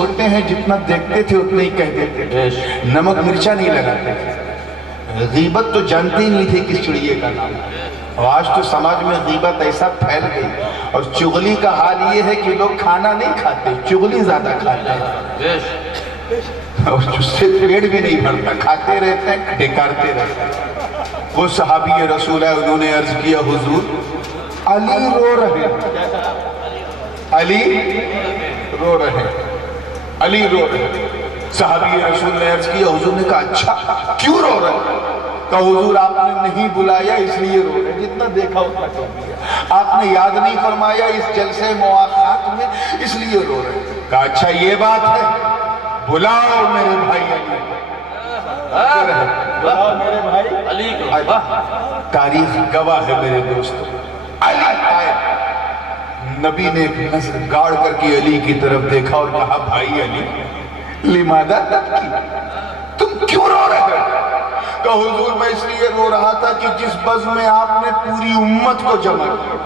بولتے ہیں جتنا دیکھتے تھے اتنا ہی کہہ دیتے تھے، نمک مرچا نہیں لگاتے تھے۔ غیبت تو جانتے ہی نہیں تھے کس چڑیے کا نام ہے، اور آج تو سماج میں غیبت ایسا پھیل گئی، اور چغلی کا حال یہ ہے کہ لوگ کھانا نہیں کھاتے، چغلی زیادہ کھاتے ہیں، اور جس سے پیٹ بھی نہیں بھرتا، کھاتے رہتے ہیں، ڈکارتے رہتے ہیں۔ وہ صحابی رسول ہے، انہوں نے عرض کیا حضور علی رو رہے ہیں، علی رو رہے ہیں، علی رو رہے ہیں۔ صحابی رسول نے عرض کیا، حضور نے کہا اچھا کیوں رو رہے ہیں؟ کہا حضور آپ نے نہیں بلایا اس لیے رو رہے ہیں، جتنا دیکھا اتنا کہہ دیا، آپ نے یاد نہیں فرمایا اس جلسے مواقعات میں اس لیے رو رہے ہیں۔ کہا اچھا یہ بات ہے، بلاؤ میرے بھائی علی، بلاؤ میرے بھائی علی کو۔ تاریخ گواہ ہے میرے دوستو، علی آئے، نبی نے ایک نظر گاڑ کر کے علی کی طرف دیکھا اور کہا بھائی علی لماذا تبکی، تم کیوں رو رہے ہو؟ کہا حضور میں اس لیے رو رہا تھا کہ جس بزم میں آپ نے پوری امت کو جمع کیا،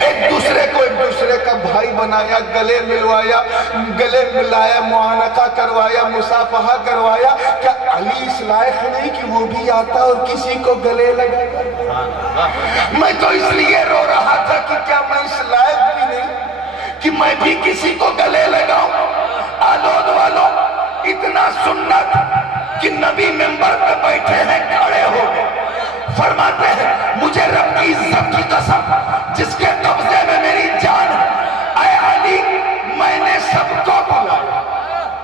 ایک دوسرے کو ایک دوسرے کا بھائی بنایا، گلے ملوایا، گلے ملایا، معانقہ کروایا، مصافحہ کروایا، کیا علی اس لائق نہیں کہ وہ بھی آتا اور کسی کو گلے لگا؟ میں تو اس لیے رو رہا تھا کہ کیا میں اس لائق بھی نہیں کہ میں بھی کسی کو گلے لگاؤں؟ آلود والوں اتنا سنت کہ نبی منبر پہ بیٹھے ہیں، کھڑے ہو گئے، فرماتے ہیں مجھے رب کی عزت کی قسم جس کے قبضے میں میری جان ہے، اے علی میں نے سب کو بلایا،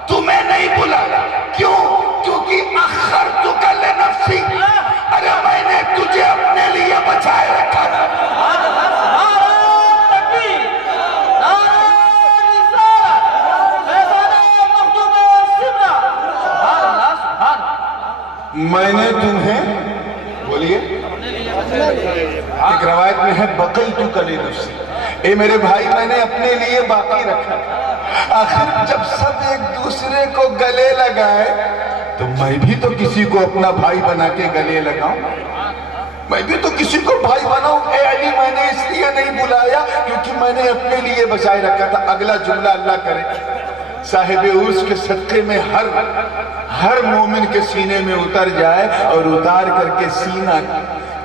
تمہیں نہیں بلایا، کیوں؟ کیونکہ اخرتک لنفسی، ارے میں نے تجھے اپنے لیے بچائے رکھا تھا۔ میں نے تمہیں بولیے ایک روایت میں ہے بقیتک لنفسی، اے میرے بھائی میں نے اپنے لیے باقی رکھا تھا۔ آخر جب سب ایک دوسرے کو گلے لگائے تو میں بھی تو کسی کو اپنا بھائی بنا کے گلے لگاؤں، میں بھی تو کسی کو بھائی بناؤں۔ اے علی میں نے اس لیے نہیں بلایا کیونکہ میں نے اپنے لیے بچائے رکھا تھا۔ اگلا جملہ اللہ کرے صاحب عرس کے صدقے میں ہر مومن کے سینے میں اتر جائے اور اتار کر کے سینہ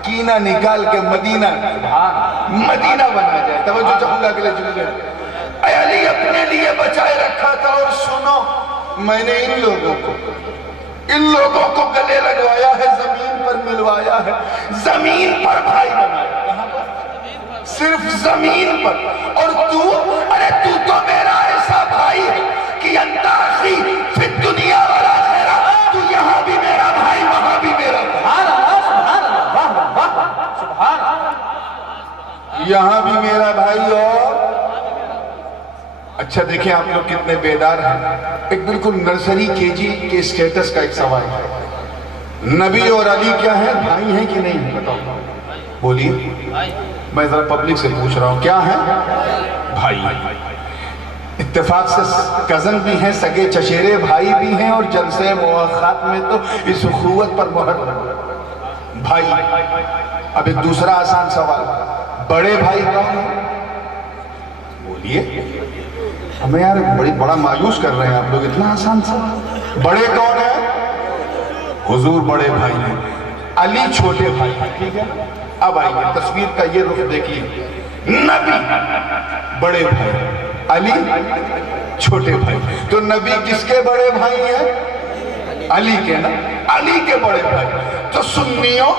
کینہ نکال کے مدینہ بنا جائے۔ توجہ چاہوں گا اگلے جملے، اے علی اپنے لیے بچائے رکھا تھا، اور سنو میں نے ان لوگوں کو گلے لگوایا ہے، زمین پر ملوایا ہے، زمین پر بھائی بنایا، کہاں پر؟ صرف زمین پر۔ اور ارے تو میرا ایسا بھائی ہے کہ انت اخی فی الدنیا والآخرہ، تو یہاں بھی میرا بھائی وہاں بھی میرا بھائی، یہاں بھی میرا بھائی۔ اور اچھا دیکھیں آپ لوگ کتنے بیدار ہیں، ایک بالکل نرسری کے جی کے اسٹیٹس کا ایک سوال ہے، نبی اور علی کیا ہیں؟ بھائی ہیں کہ نہیں؟ بتاؤ بولیے، میں ذرا پبلک سے پوچھ رہا ہوں، کیا ہیں؟ بھائی، اتفاق سے کزن بھی ہیں، سگے چچیرے بھائی بھی ہیں، اور جلسے مواقعات میں تو اس اخوت پر مہر لگا بھائی۔ اب ایک دوسرا آسان سوال، بڑے بھائی کون ہیں؟ بولیے، ہمیں یار بڑا مایوس کر رہے ہیں آپ لوگ، اتنا آسان سوال، بڑے کون ہیں؟ حضور بڑے بھائی ہیں، علی چھوٹے بھائی ہیں، ٹھیک ہے؟ اب آئیے تصویر کا یہ رخ دیکھیے، نبی بڑے بھائی، علی چھوٹے بھائی، تو نبی کس کے بڑے بھائی ہیں؟ علی کے نا، علی کے بڑے بھائی۔ تو سنیوں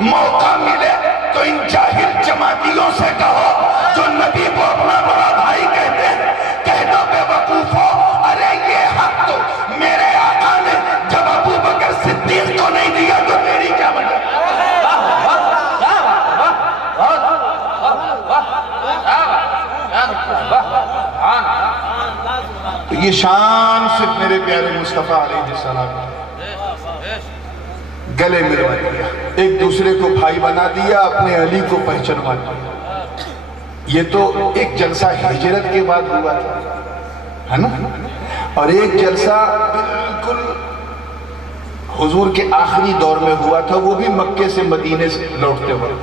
موقع ملے تو ان جاہل جماعتیوں سے کہو جو نبی کو اپنا بڑا بھائی کہتے ہیں، کہہ دو بے وقوفو، ارے یہ حق تو میرے آقا نے جب ابو بکر صدیق کو نہیں دیا تو میری کیا وجہ؟ یہ شان صرف میرے پیارے مصطفیٰ علیہ السلام، گلے ملوا دیا، ایک دوسرے کو بھائی بنا دیا، اپنے علی کو پہچانوا دیا۔ یہ تو ایک جلسہ ہجرت کے بعد ہوا تھا، ہے نا؟ اور ایک جلسہ بالکل حضور کے آخری دور میں ہوا تھا، وہ بھی مکے سے مدینے سے لوٹتے وقت،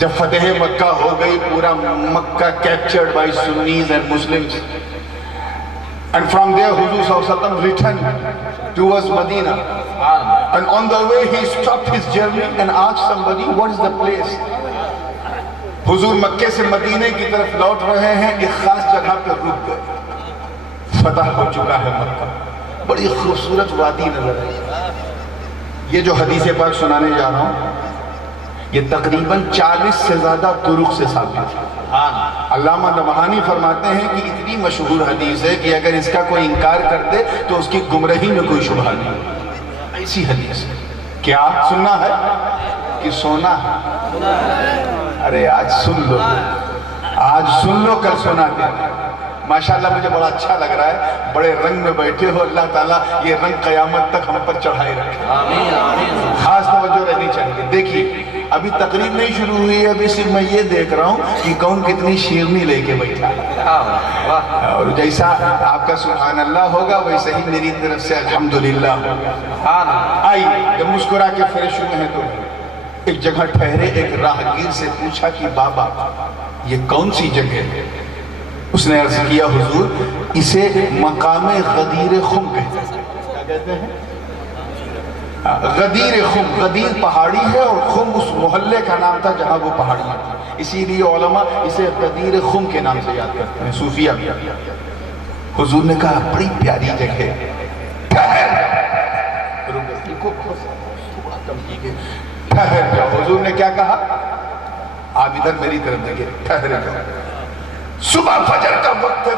جب فتح مکہ ہو گئی، پورا Mecca captured by Sunnis and Muslims, And from there Huzur Sallallahu Alaihi Wasallam returned towards Medina. And on the way he stopped his journey and asked somebody, what is the place? حضور مکے سے مدینے کی طرف لوٹ رہے ہیں، ایک خاص جگہ پہ رک گئے، فتح ہو چکا ہے مکہ، بڑی خوبصورت وادی نظر ہے۔ یہ جو حدیث پاک سنانے جا رہا ہوں یہ تقریباً 40 سے زیادہ طرق سے ثابت ہے۔ علامہ نبہانی فرماتے ہیں کہ اتنی مشہور حدیث ہے کہ اگر اس کا کوئی انکار کر دے تو اس کی گمراہی میں کوئی شبہ نہیں، ایسی حدیث ہے۔ کیا سننا ہے کہ سونا ہے؟ ارے آج سن لو، آج سن لو، کل سنا دیں۔ ماشاءاللہ مجھے بڑا اچھا لگ رہا ہے، بڑے رنگ میں بیٹھے ہو، اللہ تعالیٰ یہ رنگ قیامت تک ہم پر چڑھائے رکھے، خاص توجہ رہنی چاہیے۔ دیکھیے ابھی تقریب نہیں شروع ہوئی ہے، ابھی صرف میں یہ دیکھ رہا ہوں کہ کون کتنی شیرنی لے کے بیٹھا ہے، اور جیسا آپ کا سبحان اللہ ہوگا ویسے ہی میری طرف سے الحمدللہ ہوگا۔ آئی جب مسکرا کے فریش ہوئے ہیں تو ایک جگہ ٹھہرے، ایک راہگیر سے پوچھا کہ بابا یہ کون سی جگہ ہے؟ اس نے عرض کیا حضور اسے مقام غدیر خم کہتے ہیں۔ غدیر خم، غدیر پہاڑی ہے اور خم اس محلے کا نام تھا جہاں وہ پہاڑی ہے، اسی لیے علماء اسے غدیر خم کے نام سے یاد کرتے ہیں، صوفیہ بھی۔ حضور نے کہا بڑی پیاری جگہ، ٹھہر جاؤ۔ حضور نے کیا کہا؟ آپ ادھر میری طرف دیکھیں، ٹھہر جاؤ۔ صبح فجر کا وقت ہے،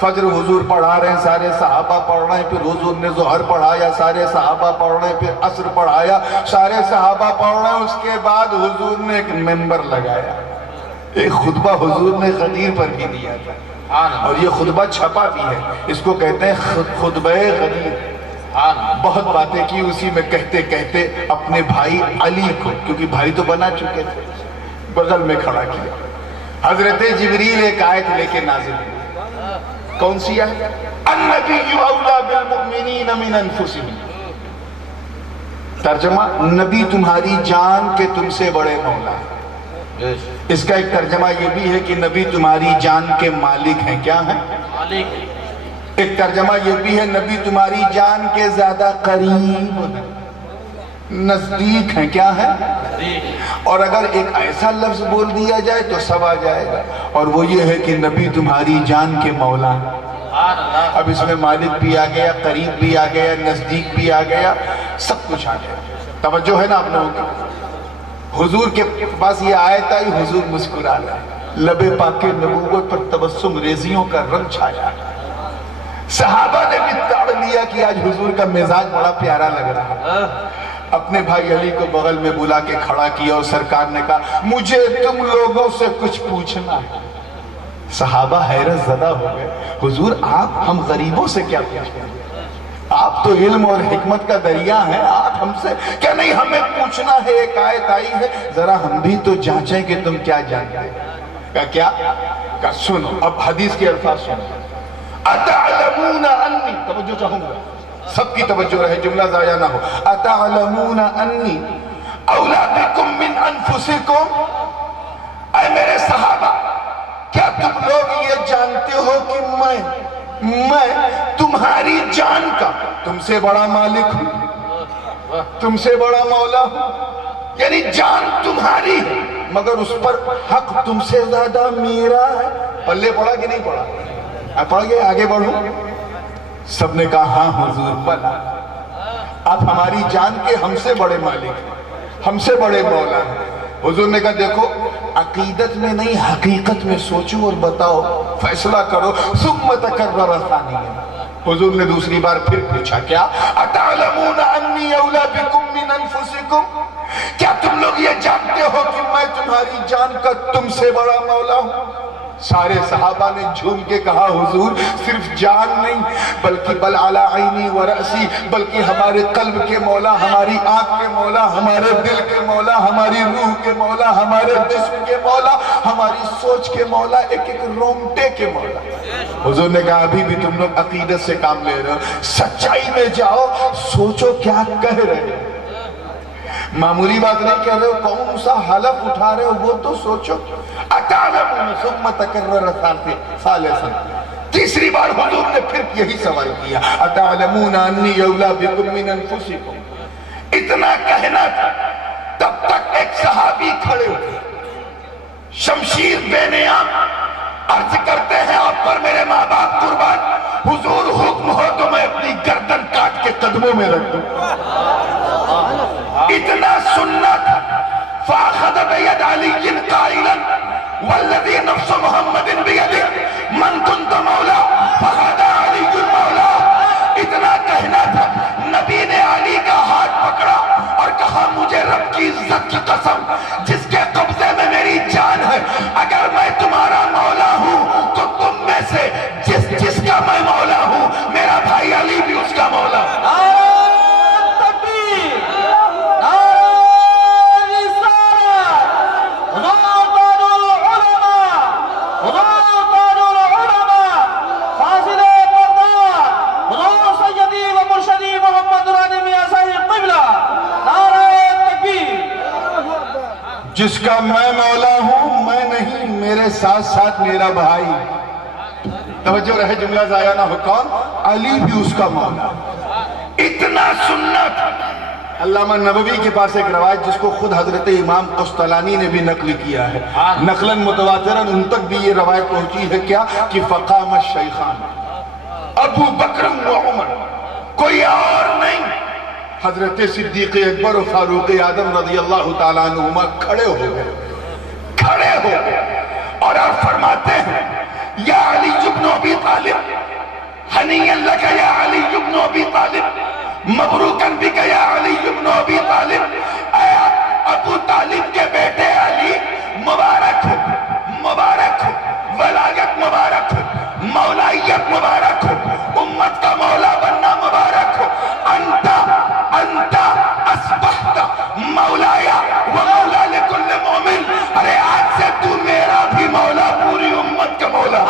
فجر حضور پڑھا رہے ہیں، سارے صحابہ پڑھ رہے ہیں، پھر حضور نے ظہر پڑھایا، سارے صحابہ پڑھ رہے ہیں، پھر عصر پڑھایا، سارے صحابہ پڑھ رہے ہیں۔ اس کے بعد حضور نے ایک منبر لگایا، ایک خطبہ حضور نے غدیر پر بھی دیا تھا، اور یہ خطبہ چھپا بھی ہے، اس کو کہتے ہیں خطبہ غدیر۔ بہت باتیں کی اسی میں، کہتے کہتے اپنے بھائی علی کو، کیونکہ بھائی تو بنا چکے تھے، بغل میں کھڑا کیا۔ حضرت جبریل ایک آیت لے کے نازل ہوئی، کون سی آیت؟ النبی اولیٰ بالمؤمنین من انفسہم، ترجمہ نبی تمہاری جان کے تم سے بڑے مولا ہیں۔ اس کا ایک ترجمہ یہ بھی ہے کہ نبی تمہاری جان کے مالک ہیں۔ کیا ہیں؟ مالک۔ ایک ترجمہ یہ بھی ہے نبی تمہاری جان کے زیادہ قریب ہیں، نزدیک ہیں۔ کیا ہے؟ اور اگر ایک ایسا لفظ بول دیا جائے تو سب آ جائے گا، اور وہ یہ ہے کہ نبی تمہاری جان کے مولا ہیں۔ اب اس میں مالک بھی آ گیا، قریب بھی آ گیا، نزدیک بھی آ گیا، سب کچھ آ گیا۔ توجہ ہے نا آپ لوگوں کی؟ حضور کے پاس یہ آیت آئی، حضور مسکرا رہے، لب پاک نبوت پر تبسم ریزیوں کا رنگ چھایا۔ صحابہ نے بھی تاڑ لیا کہ آج حضور کا مزاج بڑا پیارا لگ رہا۔ اپنے بھائی علی کو بغل میں بلا کے کھڑا کیا اور سرکار نے کہا مجھے تم لوگوں سے کچھ پوچھنا ہے۔ صحابہ حیرت زدہ ہو گئے، حضور آپ ہم غریبوں سے کیا پوچھیں گے؟ آپ تو علم اور حکمت کا دریا ہیں، آپ ہم سے کیا؟ نہیں ہمیں پوچھنا ہے، ایک آیت آئی ہے ذرا ہم بھی تو جانچیں کہ تم کیا جانتے ہیں۔ کیا؟ کہا سنو، اب حدیث کے الفاظ سنو۔ اتعلمون انی، توجہ چاہوں گا سب کی توجہ رہے، جملہ ضائع نہ ہو۔ اتعلمون انی اولیٰ بکم من انفسکم، اے میرے صحابہ کیا تم لوگ یہ جانتے ہو کہ میں تمہاری جان کا تم سے بڑا مالک ہوں، تم سے بڑا مولا ہوں؟ یعنی جان تمہاری ہے مگر اس پر حق تم سے زیادہ میرا ہے۔ پلے پڑا کہ نہیں پڑا؟ پڑھ گئے؟ آگے بڑھوں؟ سب نے کہا ہاں حضور پڑھا، آپ ہماری جان کے ہم سے بڑے مالک ہیں، ہم سے بڑے مولا ہیں۔ حضور نے کہا دیکھو عقیدت میں نہیں حقیقت میں سوچو اور بتاؤ، فیصلہ کرو۔ ثم تکرر ثانیہ، حضور نے دوسری بار پھر پوچھا کیا؟ اتعلمون انی اولیٰ بکم من انفسکم، کیا تم لوگ یہ جانتے ہو کہ میں تمہاری جان کا تم سے بڑا مولا ہوں؟ سارے صحابہ نے جھوم کے کہا حضور صرف جان نہیں بلکہ بل علی عینی و رأسی، بلکہ ہمارے قلب کے مولا، ہماری آنکھ کے مولا، ہمارے دل کے مولا، ہماری روح کے مولا، ہمارے جسم کے مولا، ہماری سوچ کے مولا، ایک ایک رونگٹے کے مولا۔ حضور نے کہا ابھی بھی تم لوگ عقیدت سے کام لے رہے ہو، سچائی میں جاؤ، سوچو کیا کہہ رہے ہو، معمولی بات نہیں کہہ رہے ہو، کون سا حلف اٹھا رہے ہو وہ تو سوچو۔ اتعلمون ثم تکرر ثالثا، تیسری بار حضور نے پھر یہی سوال کیا اتعلمون انی اولا بکم من انفسکم. اتنا کہنا تھا تب تک ایک صحابی کھڑے ہوئے شمشیر بے نیام عرض کرتے ہیں آپ پر میرے ماں باپ قربان، حضور حکم ہو تو میں اپنی گردن کاٹ کے قدموں میں رکھ دوں. اتنا سننا تھا. فاخذ بید علی قائلا والذی نفس محمد بیدہ من کنت مولا فہذا علی مولا. اتنا کہنا تھا. نبی نے علی کا ہاتھ پکڑا اور کہا مجھے رب کی عزت کی قسم جس کے قبضے میں میری جان ہے، اگر میں تمہارا مولا ہوں تو تم میں سے جس کا میں مولا ہوں میرا بھائی علی بھی اس کا مولا. جس کا میں مولا ہوں میں نہیں، میرے ساتھ ساتھ میرا بھائی. توجہ رہے جملہ ضائع نہ ہو. کون؟ علی بھی اس کا مولا. اتنا سننا تھا. علامہ نووی کے پاس ایک روایت جس کو خود حضرت امام قسطلانی نے بھی نقل کیا ہے، نقلاً متواتراً ان تک بھی یہ روایت پہنچی ہے کیا کہ فقام الشیخان ابو بکر و عمر، کوئی اور نہیں، حضرت صدیق اکبر و فاروق اعظم رضی اللہ تعالیٰ عنہما کھڑے ہو گئے اور آپ فرماتے ہیں یا علی ابن ابی طالب ہنیئا لک یا علی ابن ابی طالب مبروکن بک یا علی ابن ابی طالب. اے ابو طالب کے بیٹے علی مبارک ہو، مبارک ہو، ولایت مبارک ہو، مولائیت مبارک ہو، امت کا مولا بننا مبارک ہو. انتا اصبحت مولایا و مولا لکل مومن. ارے آج سے تو میرا بھی مولا، پوری امت کا مولا.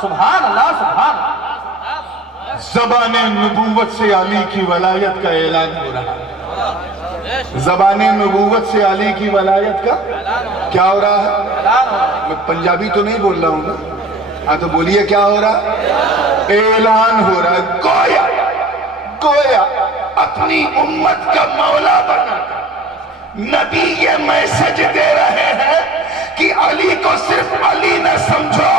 سبحان اللہ سبحان اللہ. زبان نبوت سے علی کی ولایت کا اعلان ہو رہا ہے. زبان نبوت سے علی کی ولایت کا کیا ہو رہا ہے؟ میں پنجابی تو نہیں بول رہا ہوں نا. ہاں تو بولیے کیا ہو رہا ہے؟ اعلان ہو رہا ہے. گویا اپنی امت کا مولا بنا. نبی یہ میسج دے رہے ہیں کہ علی کو صرف علی نہ سمجھو،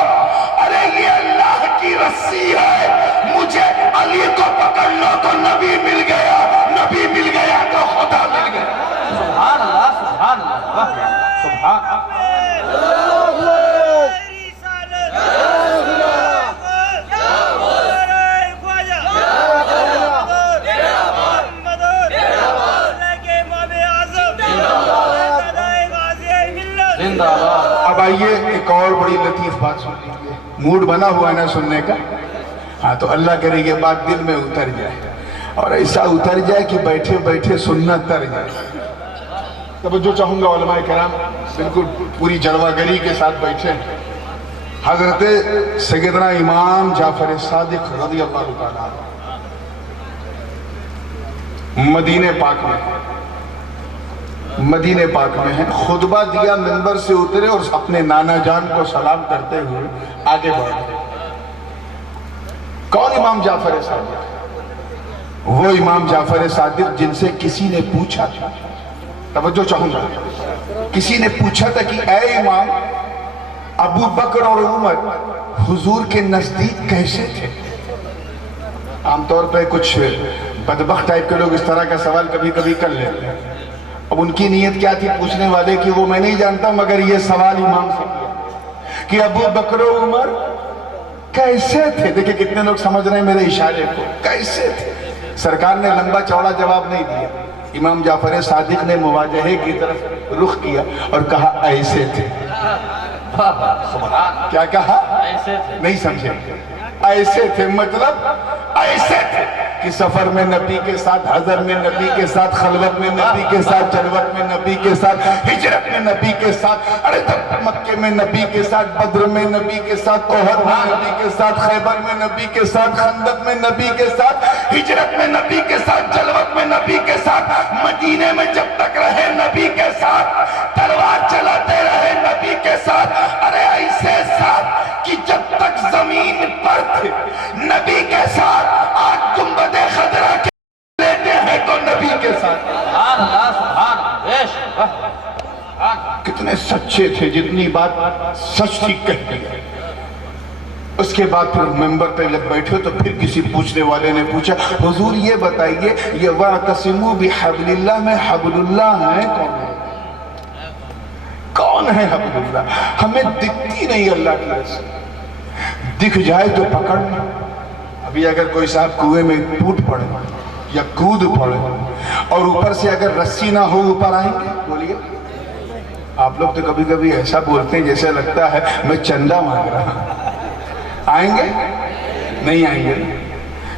ارے یہ اللہ کی رسی ہے. مجھے علی کو پکڑ لو تو نبی مل گیا، نبی مل گیا تو خدا مل گیا. سبحان اللہ سبحان اللہ سبحان اللہ. اب آئیے ایک اور بڑی لطیف بات سن لیجیے. موڈ بنا ہوا ہے نا سننے کا؟ ہاں تو اللہ کرے یہ بات دل میں اتر جائے اور ایسا اتر جائے کہ بیٹھے بیٹھے سننا تر جائے. توجہ چاہوں گا علماء کرام بالکل پوری جلوہ گری کے ساتھ بیٹھے. حضرت سیدنا امام جعفر صادق رضی اللہ تعالیٰ مدینہ پاک میں ہیں. خطبہ دیا، منبر سے اترے اور اپنے نانا جان کو سلام کرتے ہوئے آگے بڑھے. کون امام جعفر صادق؟ وہ امام جعفر صادق جن سے کسی نے پوچھا تھا. توجہ چاہوں گا. کسی نے پوچھا تھا کہ اے امام، ابو بکر اور عمر حضور کے نزدیک کیسے تھے؟ عام طور پہ کچھ بدبخت ٹائپ کے لوگ اس طرح کا سوال کبھی کبھی کر لیتے ہیں. اب ان کی نیت کیا تھی پوچھنے والے کی وہ میں نہیں جانتا، مگر یہ سوال امام سے کیا کہ ابو بکر و عمر کیسے تھے. دیکھیں کتنے لوگ سمجھ رہے ہیں میرے اشارے کو. کیسے تھے؟ سرکار نے لمبا چوڑا جواب نہیں دیا. امام جعفر صادق نے مواجہے کی طرف رخ کیا اور کہا ایسے تھے. کیا کہا؟ نہیں سمجھے. ایسے تھے مطلب ایسے تھے کہ سفر میں نبی کے ساتھ، حضر میں نبی کے ساتھ، خلوت میں نبی کے ساتھ، جلوت میں نبی کے ساتھ، ہجرت میں نبی کے ساتھ، ارے مکے میں نبی کے ساتھ، بدر میں نبی کے ساتھ، احد میں نبی کے ساتھ، خیبر میں نبی کے ساتھ، خندق میں نبی کے ساتھ، ہجرت میں نبی کے ساتھ، جلوت میں نبی کے ساتھ، مدینے میں جب تک رہے نبی کے ساتھ، تلوار چلاتے رہے نبی کے ساتھ. ارے ایسے ساتھ کہ جب تک زمین پر تھے نبی کے ساتھ، آج گنبد خضرا کے لیتے ہیں تو نبی کے ساتھ۔ سبحان اللہ، سبحان اللہ، کتنے سچے تھے، جتنی بات سچ تھی کہہ دیا۔ اس کے بعد پھر ممبر پہ جب بیٹھے تو پھر کسی پوچھنے والے نے پوچھا حضور یہ بتائیے یہ وَاعْتَصِمُوا بِحَبْلِ اللَّهِ میں حبل اللہ ہے کون ہے؟ کون ہے حبل اللہ؟ ہمیں دکھتی نہیں اللہ کی رسی، دکھ جائے تو پکڑنا۔ ابھی اگر کوئی صاحب کنویں میں ٹوٹ پڑے یا کود پڑے اور اوپر سے اگر رسی نہ ہو اوپر آئیں گے؟ بولیے۔ آپ لوگ تو کبھی کبھی ایسا بولتے ہیں جیسے لگتا ہے میں چندہ مانگ رہا ہوں۔ آئیں گے؟ نہیں آئیں گے۔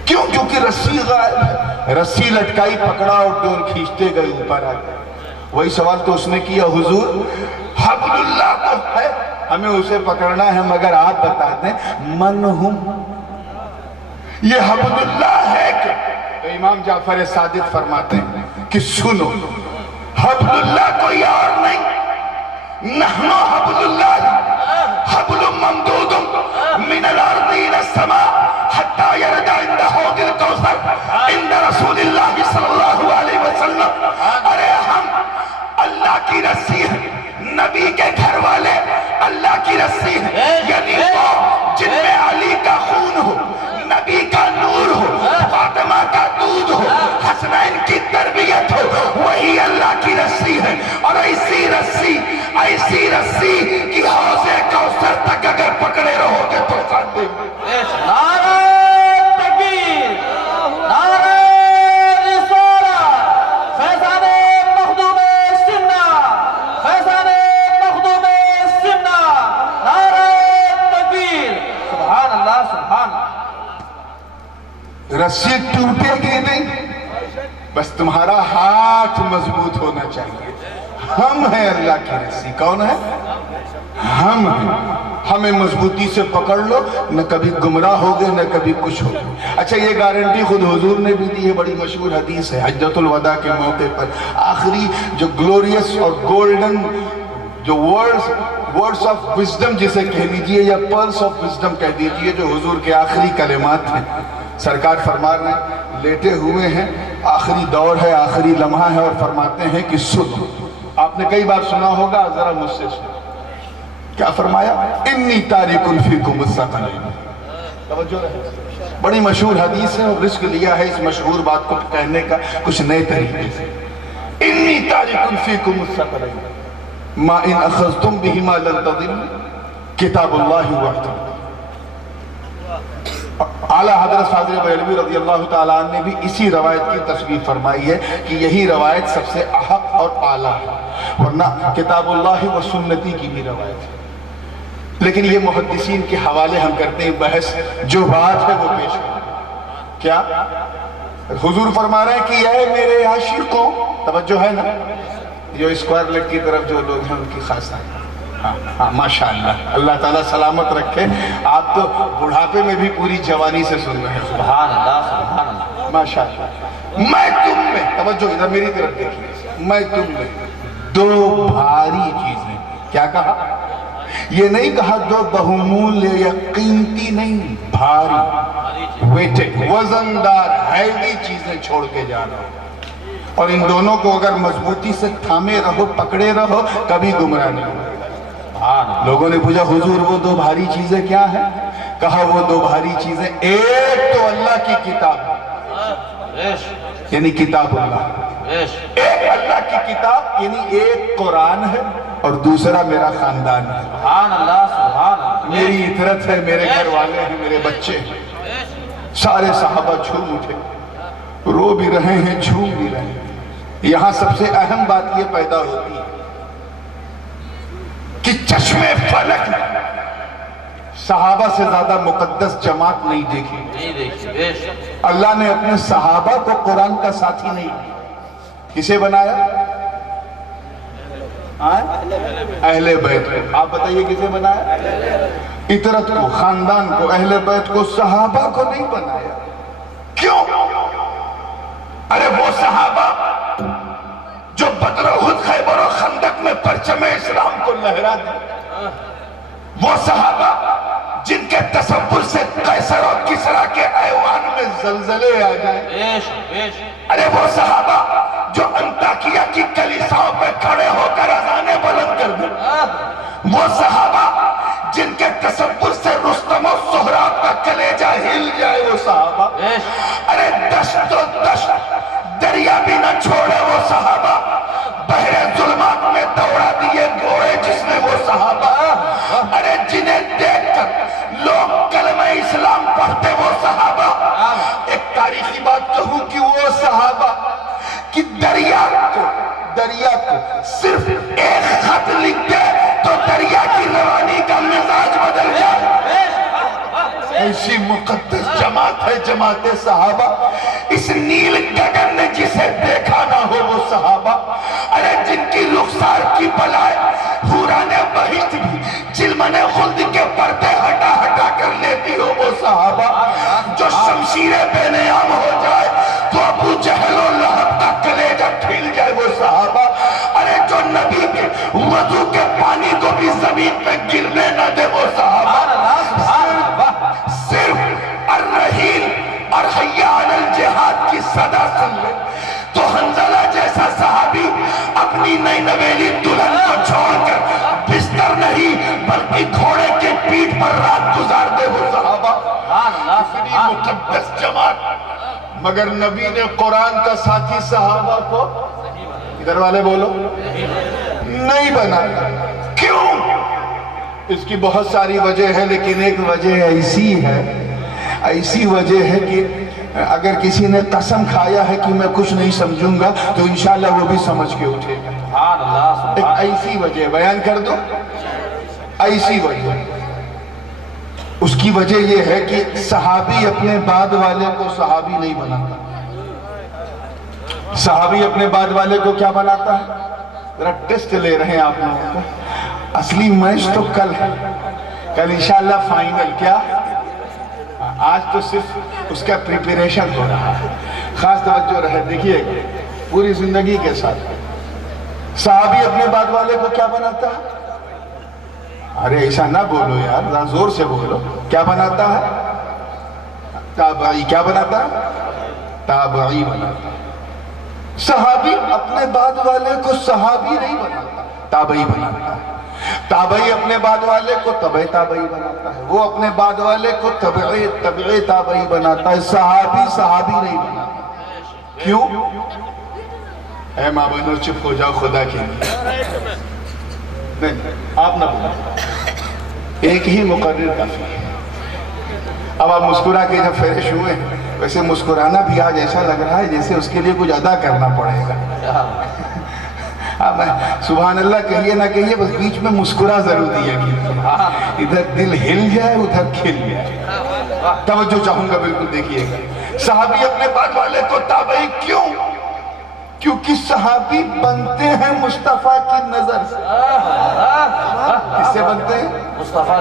کیوں؟ کیونکہ رسی غائب ہے، رسی لٹکائی پکڑا اور ڈور کھینچتے گئے اوپر آ گئے۔ وہی سوال تو اس نے کیا حضور حبل اللہ تو ہے، ہمیں اسے پکڑنا ہے، مگر آپ بتا دیں من ہم، یہ حبل اللہ ہے کہ؟ تو امام جعفر صادق فرماتے ہیں کہ سنو، حبل اللہ کوئی اور نہیں، نحن حبل اللہ، حبل ممدود من الارض الى السماء حتى يرد عند حوض الكوثر عند رسول اللہ صلی اللہ علیہ وسلم۔ ارے ہم اللہ کی رسی ہیں، نبی کے گھر والے اللہ کی رسی ہیں، یعنی وہ جن میں علی کا خون ہو، نبی کا نور ہو، فاطمہ کا دودھ ہو، حسنین کی تربیت ہو، وہی اللہ کی رسی ہے۔ اور ایسی رسی کی حوض کوثر تک اگر پکڑے رہو گے تو ساتھ دیں گے۔ نعرہ تکبیر، نعرہ رسالت، فیضان مخدوم سمنا، فیضان مخدوم سمنا، نعرہ تکبیر، سبحان اللہ، سبحان اللہ۔ رسی ٹوٹے گی نہیں، بس تمہارا ہاتھ مضبوط ہونا چاہیے۔ ہم ہیں اللہ کی رسی، کون ہے؟ ہم ہیں، ہمیں مضبوطی سے پکڑ لو، نہ کبھی گمراہ ہوگے نہ کبھی کچھ ہوگے۔ اچھا یہ گارنٹی خود حضور نے بھی دی ہے، بڑی مشہور حدیث ہے حجۃ الوداع کے موقع پر آخری جو گلوریس اور گولڈن جو ورڈز آف وزڈم جسے کہہ لیجئے یا پرلس آف وزڈم کہہ دیجئے، جو حضور کے آخری کلمات ہیں، سرکار فرما رہے ہیں، لیٹے ہوئے ہیں، آخری دور ہے، آخری لمحہ ہے، اور فرماتے ہیں کہ سنو۔ آپ نے کئی بار سنا ہوگا، ذرا مجھ سے سنو۔ کیا فرمایا؟ انی تارک فیکم الثقلین۔ توجہ رہے، بڑی مشہور حدیث ہے اور رزق لیا ہے اس مشہور بات کو کہنے کا کچھ نئے طریقے سے۔ انی تارک فیکم الثقلین ما ان اخذتم بہما لن تضلوا کتاب اللہ وحدہ۔ اعلیٰ حضرت فاضل بریلوی رضی اللہ تعالیٰ عنہ نے بھی اسی روایت کی تصویر فرمائی ہے کہ یہی روایت سب سے احق اور اعلیٰ ہے، ورنہ کتاب اللہ و سنتی کی بھی روایت ہے۔ لیکن یہ محدثین کے حوالے ہم کرتے ہیں، بحث جو بات ہے وہ پیش کرتے ہیں۔ کیا حضور فرما رہے ہیں کہ اے میرے عاشقوں، توجہ ہے نا، جو اسکوائر لیگ کی طرف جو لوگ ہیں ان کی خاص ہے۔ ہاں ماشاءاللہ، اللہ تعالیٰ سلامت رکھے، آپ تو بڑھاپے میں بھی پوری جوانی سے سن رہے ہیں۔ سبحان اللہ، سبحان اللہ، ماشاءاللہ۔ میں تم میں، توجہ ادھر میری طرف دیکھیے، میں تم میں دو بھاری چیزیں، کیا کہا؟ یہ نہیں کہا دو بہمول یا قیمتی نہیں، بھاری، ویٹڈ، وزندار، ہیوی چیزیں چھوڑ کے جا رہا ہوں، اور ان دونوں کو اگر مضبوطی سے تھامے رہو، پکڑے رہو، کبھی گمراہ نہیں ہوگا۔ لوگوں نے پوچھا حضور وہ دو بھاری چیزیں کیا ہیں؟ کہا وہ دو بھاری چیزیں، ایک تو اللہ کی کتاب یعنی کتاب اللہ، ایک اللہ کی کتاب یعنی ایک قرآن ہے، اور دوسرا میرا خاندان ہے، سبحان اللہ، سبحان اللہ، میری اطرت ہے، میرے گھر والے ہیں، میرے بچے ہیں۔ سارے صحابہ جھوم اٹھے، رو بھی رہے ہیں، جھوم بھی رہے ہیں۔ یہاں سب سے اہم بات یہ پیدا ہوتی ہے کہ چشم فلک نے صحابہ سے زیادہ مقدس جماعت نہیں دیکھی۔ نہیں دیکھیے، اللہ نے اپنے صحابہ کو قرآن کا ساتھی نہیں دیا، کسے بنایا؟ اہل بیت کو۔ آپ بتائیے کسے بنایا؟ اطرت کو، خاندان کو، اہل بیت کو، صحابہ کو نہیں بنایا۔ کیوں؟ ارے وہ صحابہ جو بدر احد خیبر و خندق میں پرچم اسلام کو لہرا دے، وہ صحابہ جن کے تصور سے قیصر اور کسریٰ کے ایوان میں زلزلے آ جائیں. ارے وہ صحابہ جو انطاکیہ کی کلیساؤں پہ کھڑے ہو کر اذانیں بلند کر دیں. وہ صحابہ جن کے تصور سے رستم و سہراب کا کلیجہ ہل جائے. وہ صحابہ ارے دشت و دشت دریا بھی نہ چھوڑے. وہ صحابہ بحر ظلمات میں دوڑا دیے گھوڑے جس نے. وہ صحابہ ارے جنہیں دیکھ کر لوگ کلمہ اسلام پڑھتے. وہ صحابہ ایک تاریخی بات کہوں کہ وہ صحابہ کہ دریا کو صرف ایک خط لکھ دے تو دریا کی روانی کا مزاج بدل جائے. ایسی مقدس جماعت ہے جماعت صحابہ. اس نیل گگن نے جسے دیکھا نہ ہو. وہ صحابہ ارے جن کی رخسار کی بلائے حوران بہشت بھی چلمن خلد کے پردے ہٹا ہٹا کر لیتی ہو. وہ صحابہ جو شمشیر بے نیام ہو جائے تو ابو جہل و لہب کا کلیجہ کھل جائے. وہ صحابہ ارے جو نبی کے وضو کے پانی کو بھی زمین پہ گرنے نہ دے. وہ صحابہ صرف الرحیل اور حیا علی الجہاد کی صدا سن لے تو حنظلہ جیسا صحابی اپنی نئی نویلی دلہن کو چھوڑ کر بستر نہیں بلکہ گھوڑے کے پیٹھ پر رات گزار دے. وہ صحابہ اتنی مقدس جماعت مگر نبی نے قرآن کا ساتھی صحابہ کو ادھر والے بولو نہیں بنایا. کیوں؟ اس کی بہت ساری وجہ ہے لیکن ایک وجہ ایسی وجہ ہے کہ اگر کسی نے قسم کھایا ہے کہ میں کچھ نہیں سمجھوں گا تو انشاءاللہ وہ بھی سمجھ کے اٹھے گا. ایک ایسی وجہ بیان کر دو. ایسی وجہ اس کی وجہ یہ ہے کہ صحابی اپنے بعد والے کو صحابی نہیں بناتا. صحابی اپنے بعد والے کو کیا بناتا ہے؟ ذرا ٹیسٹ لے رہے ہیں آپ لوگوں کو. اصلی میچ تو کل ہے. کل انشاءاللہ فائنل. کیا آج تو صرف اس کا پریپریشن ہو رہا ہے. خاص توجہ رہے دیکھیے پوری زندگی کے ساتھ صحابی اپنے بعد والے کو کیا بناتا ہے؟ ارے ایسا نہ بولو یار, ذرا زور سے بولو. کیا بناتا ہے؟ تابعی. کیا بناتا ہے؟ تابعی بناتا ہے. صحابی اپنے بعد والے کو صحابی نہیں بناتا, تابعی بناتا ہے. تابعی اپنے بعد والے کو تبع تابعی بناتا ہے. وہ اپنے بعد والے کو تبع تابعی بناتا ہے. صحابی نہیں بناتا. کیوں؟ اے ماں بہنوں چپ ہو جاؤ خدا کے لیے. نہیں آپ نہ بولو. ایک ہی مقرر کافی ہے. اب آپ مسکرا کے جب فریش ہوئے ویسے مسکرانا بھی آج ایسا لگ رہا ہے جیسے اس کے لیے کچھ ادا کرنا پڑے گا. سبحان اللہ کہیے نہ کہیے بس بیچ میں مسکرا ضرور دیا گیا. ادھر دل ہل جائے ادھر کھل جائے. توجہ چاہوں گا بالکل دیکھیے گا. صحابی اپنے بعد والے کو تابعی کیوں؟ کیونکہ صحابی بنتے ہیں مصطفیٰ کی نظر سے. کس سے بنتے ہیں؟ مصطفیٰ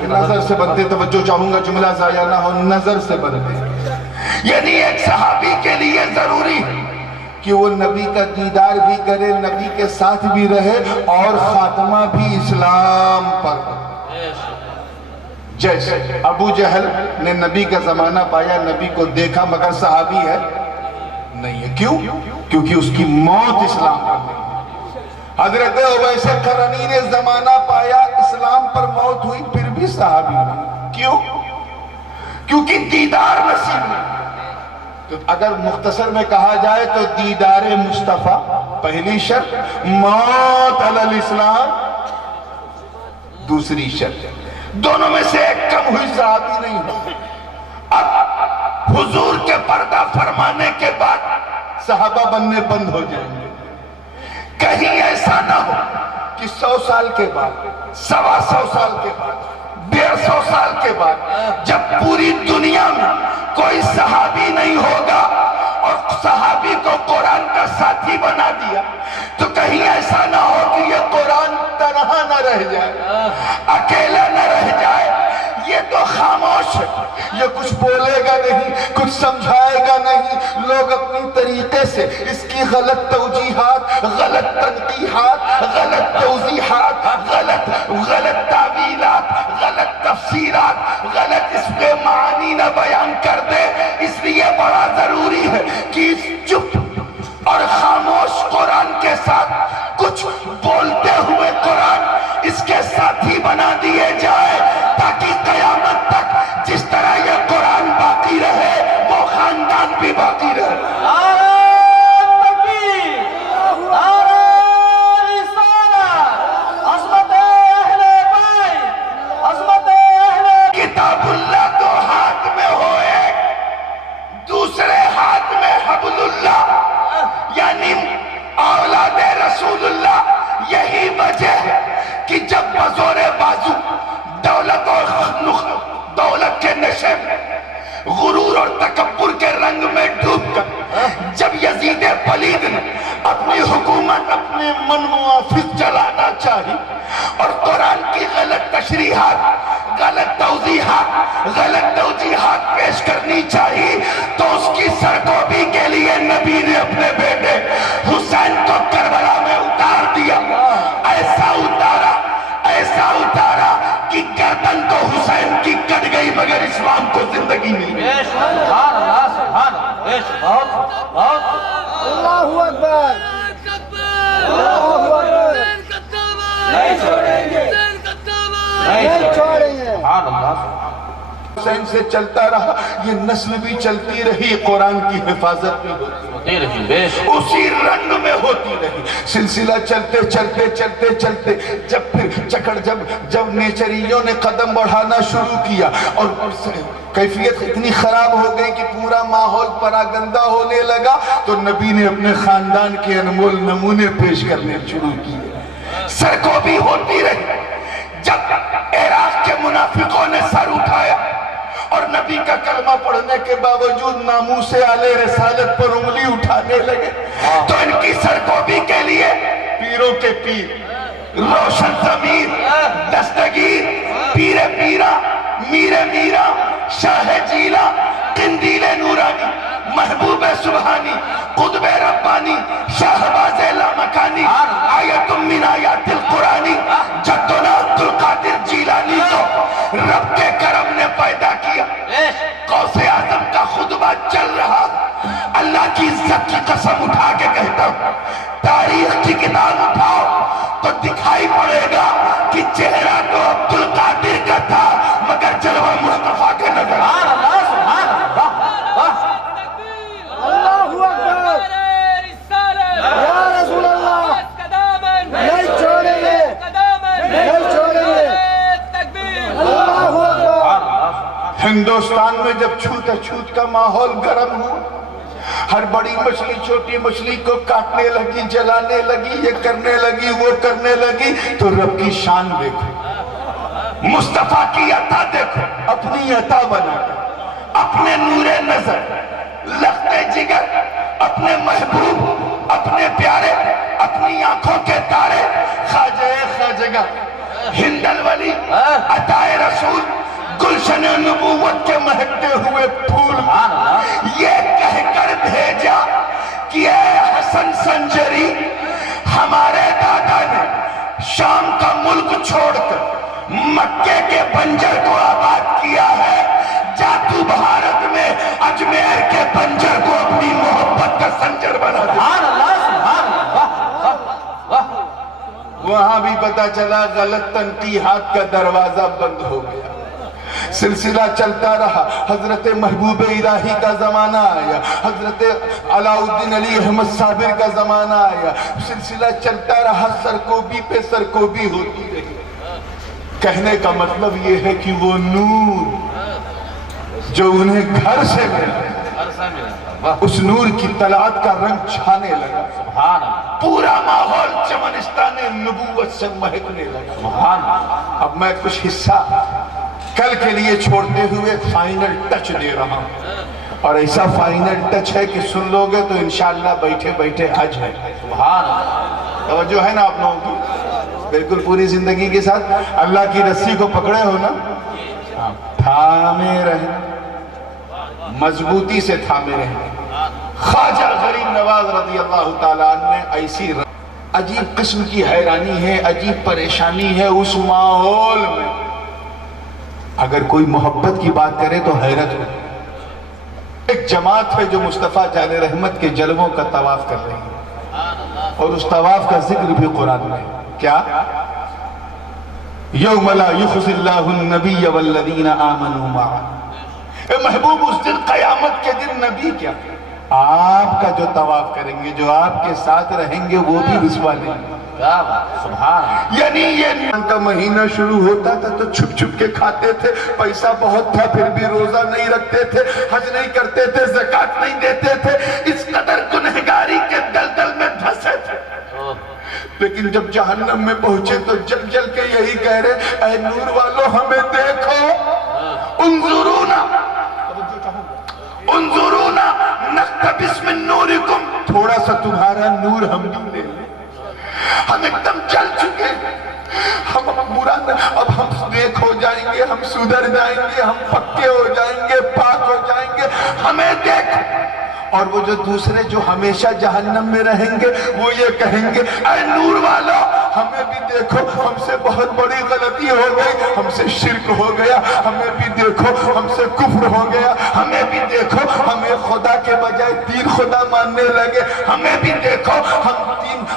کی نظر سے بنتے. توجہ چاہوں گا جملہ ضائع نہ ہو. نظر سے بنتے یعنی ایک صحابی کے لیے ضروری ہے کہ وہ نبی کا دیدار بھی کرے, نبی کے ساتھ بھی رہے اور خاتمہ بھی اسلام پر. جیسے ابو جہل نے نبی کا زمانہ پایا, نبی کو دیکھا مگر صحابی ہے نہیں ہے. کیوں؟ کیونکہ اس کی موت اسلام پر نہیں. حضرت اویس قرنی نے زمانہ پایا, اسلام پر موت ہوئی, پھر بھی صحابی نہیں. کیوں؟ کیونکہ دیدار نصیب نہیں. تو اگر مختصر میں کہا جائے تو دیدار مصطفیٰ پہلی شرط, موت علی الاسلام دوسری شرط. دونوں میں سے ایک کم ہوئی صحابی نہیں ہو. اب حضور کے پردہ فرمانے کے بعد صحابہ بننے بند ہو جائیں گے. کہیں ایسا نہ ہو کہ 100 سال کے بعد, 125 سال کے بعد, 150 سال کے بعد جب پوری دنیا میں کوئی صحابی نہیں ہوگا اور صحابی کو قرآن کا ساتھی بنا دیا تو کہیں ایسا نہ ہو کہ یہ قرآن تنہا نہ رہ جائے, اکیلا نہ رہ جائے. یہ تو خاموش ہے, یہ کچھ بولے گا نہیں, کچھ سمجھائے گا نہیں. لوگ اپنی طریقے سے اس کی غلط توجیحات, غلط تنقیحات, غلط توضیحات, غلط تعویلات, غلط تفسیرات آگے معانی نہ بیان کر دے، اس لیے بڑا ضروری ہے کہ اس چپ اور خاموش قرآن کے ساتھ کچھ بولتے ہوئے قرآن اس کے ساتھی بنا دیے جائے، تاکہ قیامت تک جس طرح یہ قرآن باقی رہے وہ خاندان بھی باقی رہے۔ نعرہ تکبیر، نعرہ رسالت، عظمت اہل بیت، عظمت اہل کتاب اللہ تو ہاتھ میں ہو ایک، دوسرے ہاتھ میں حبل اللہ یعنی اولاد رسول اللہ۔ یہی وجہ ہے کہ جب بزور بازو دولت کے نشے میں، غرور اور تکبر کے رنگ میں ڈوب کر جب یزید پلید نے اپنی حکومت اپنے من موافق چلانا چاہی اور قرآن کی غلط تشریحات، غلط توجیحات پیش کرنی چاہی، تو اس کی سرکوبی کے لیے نبی نے اپنے بیٹے حسین کو کربلا میں اتار دیا۔ ایسا اتارا کہ گردن تو حسین کی کٹ گئی مگر اسلام کو زندگی ملی۔ سبحان اللہ، سبحان اللہ، بہت اللہ اکبر، اللہ اکبر، نہیں چھوڑیں گے، نہیں چھوڑیں گے۔ سبحان اللہ۔ حسین سے چلتا رہا، یہ نسل بھی چلتی رہی، قرآن کی حفاظت بھی ہوتی رہی، بے شک اسی رنگ میں ہوتی رہی۔ سلسلہ چلتے جب نیچریوں نے قدم بڑھانا شروع کیا اور کیفیت اتنی خراب ہو گئی کہ پورا ماحول پراگندہ ہونے لگا، تو نبی نے اپنے خاندان کے انمول نمونے پیش کرنے شروع کیے۔ سرکوبی ہوتی رہی، جب عراق کے منافقوں نے سر اٹھایا اور نبی کا کلمہ پڑھنے کے باوجود ناموس اعلی رسالت پر انگلی اٹھانے لگے، تو ان کی سرکوبی کے لیے پیروں کے پیر، روشن ضمیر، دستگیر، پیر پیرا، میر میرا، شاہ جیلا، قندیل نورانی، محبوب سبحانی، قطب ربانی، شاہباز لامکانی، آیت من آیات القرآنی، جدنا عبدالقادر جیلانی کو رب کے کرم نے پیدا کیا۔ غوث اعظم کا خطبہ چل رہا، اللہ کی عزت کی قسم اٹھا کے کہتا ہوں، تاریخ کی کتاب اٹھاؤ تو دکھائی پڑے گا کہ چہرہ تو عبدالقادر کا تھا مگر جلوہ مصطفیٰ کے نظر۔ اللہ اکبر، یا رسول اللہ، نہیں چھوڑیں گے، نہیں چھوڑیں گے۔ اللہ اکبر۔ ہندوستان میں جب چھوت کا ماحول گرم ہوا، ہر بڑی مچھلی چھوٹی مچھلی کو کاٹنے لگی، جلانے لگی، یہ کرنے لگی، وہ کرنے لگی، تو رب کی شان دیکھو، مصطفیٰ کی عطا دیکھو، اپنی عطا بنا کر، اپنے نور نظر، لخت جگر، اپنے محبوب، اپنے پیارے، اپنی آنکھوں کے تارے، خواجہ ہندل ولی، عطائے رسول، گلشن نبوت کے مہکتے ہوئے پھول، یہ کہہ کر بھیجا کہ اے حسن سنجری، ہمارے دادا نے شام کا ملک چھوڑ کر مکے کے بنجر کو آباد کیا ہے، جا تو بھارت میں اجمیر کے بنجر کو اپنی محبت کا سنجر بنا دے۔ وہاں بھی پتا چلا غلط تنقیحات کا دروازہ بند ہو گیا، سلسلہ چلتا رہا، حضرت محبوب الہی کا زمانہ آیا، حضرت علاء الدین علی احمد صابر کا زمانہ آیا، سلسلہ چلتا رہا، سرکوبی پہ سرکوبی ہوتی رہی۔ کہنے کا مطلب یہ ہے کہ وہ نور جو انہیں گھر سے ملا، اس نور کی طلعت کا رنگ چھانے لگا، پورا ماحول چمنستان نبوت سے مہکنے لگا۔ اب میں کچھ حصہ کل کے لیے چھوڑتے ہوئے فائنل ٹچ دے رہا ہوں، اور ایسا فائنل ٹچ ہے کہ سن لوگے تو انشاءاللہ بیٹھے بیٹھے حج ہے۔ توجہ ہے نا آپ لوگوں کی؟ بالکل پوری زندگی کے ساتھ اللہ کی رسی کو پکڑے ہو نا، تھامے رہیں، مضبوطی سے تھامے رہیں۔ خواجہ غریب نواز رضی اللہ تعالیٰ عنہ نے ایسی عجیب قسم کی حیرانی ہے، عجیب پریشانی ہے، اس ماحول میں اگر کوئی محبت کی بات کرے تو حیرت ہو. ایک جماعت ہے جو مصطفیٰ جان رحمت کے جلووں کا طواف کر رہی ہے اور اس طواف کا ذکر بھی قرآن میں ہے. کیا؟ یوم لا یخزی اللہ النبی والذین آمنوا معہ. اے محبوب اس دن قیامت کے دن نبی کیا آپ کا جو طواف کریں گے جو آپ کے ساتھ رہیں گے وہ بھی رسوا نہیں. کیا بات سبحان اللہ. یعنی یہ رمضان کا مہینہ شروع ہوتا تھا تو چھپ چھپ کے کھاتے تھے, پیسہ بہت تھا پھر بھی روزہ نہیں رکھتے تھے, حج نہیں کرتے تھے, زکوٰۃ نہیں دیتے تھے, اس قدر گنہگاری کے دلدل میں پھنسے تھے. لیکن جب جہنم میں پہنچے تو جل جل کے یہی کہہ رہے اے نور والو ہمیں دیکھو, انظرونا انظرونا نقتبس من نورکم, تھوڑا سا تمہارا نور ہم بھی لے لیں, ہم ایک دم چل چکے, ہم برا اب ہم نیک ہو جائیں گے, ہم سدھر جائیں گے, ہم پکے ہو جائیں گے, پاک ہو جائیں گے, ہمیں دیکھ. اور وہ جو دوسرے جو ہمیشہ جہنم میں رہیں گے وہ یہ کہیں گے اے نور والا ہمیں بھی دیکھو, ہم سے بہت بڑی غلطی ہو گئی, ہم سے شرک ہو گیا, ہمیں بھی دیکھو, ہم سے کفر ہو گیا, ہمیں بھی دیکھو, ہمیں خدا کے بجائے 3 خدا ماننے لگے, ہمیں بھی دیکھو,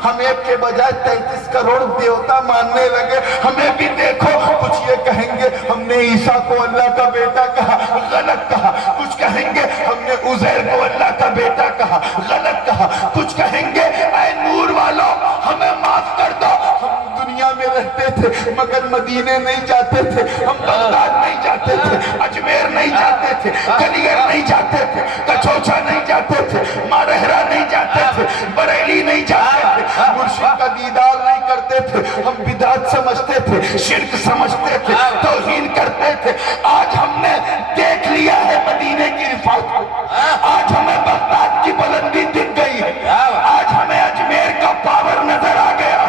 ہم ایک کے بجائے 33 کروڑ دیوتا ماننے لگے, ہمیں بھی دیکھو. کچھ یہ کہیں گے ہم نے عیسیٰ کو اللہ کا بیٹا کہا, غلط کہا. کچھ کہیں گے ہم نے عزیر کو اللہ کا بیٹا کہا, غلط کہا. کچھ کہیں گے اے نور والو ہمیں معاف کر دو, ہم دنیا میں رہتے تھے مگر مدینے نہیں جاتے تھے, ہم بغداد نہیں جاتے تھے, اجمیر نہیں جاتے تھے, کلیگر نہیں جاتے تھے, کچوچا نہیں جاتے تھے, مارہرہ نہیں جاتے تھے, بریلی نہیں جاتے تھے, مرشد کا دیدار نہیں کرتے تھے, ہم بدعت سمجھتے تھے, شرک سمجھتے تھے, توہین کرتے تھے. آج ہم نے دیکھ لیا ہے مدینے کی رفعت کو, آج ہمیں بغداد کی بلندی دکھ گئی ہے, آج ہمیں اجمیر کا پاور نظر آ گیا,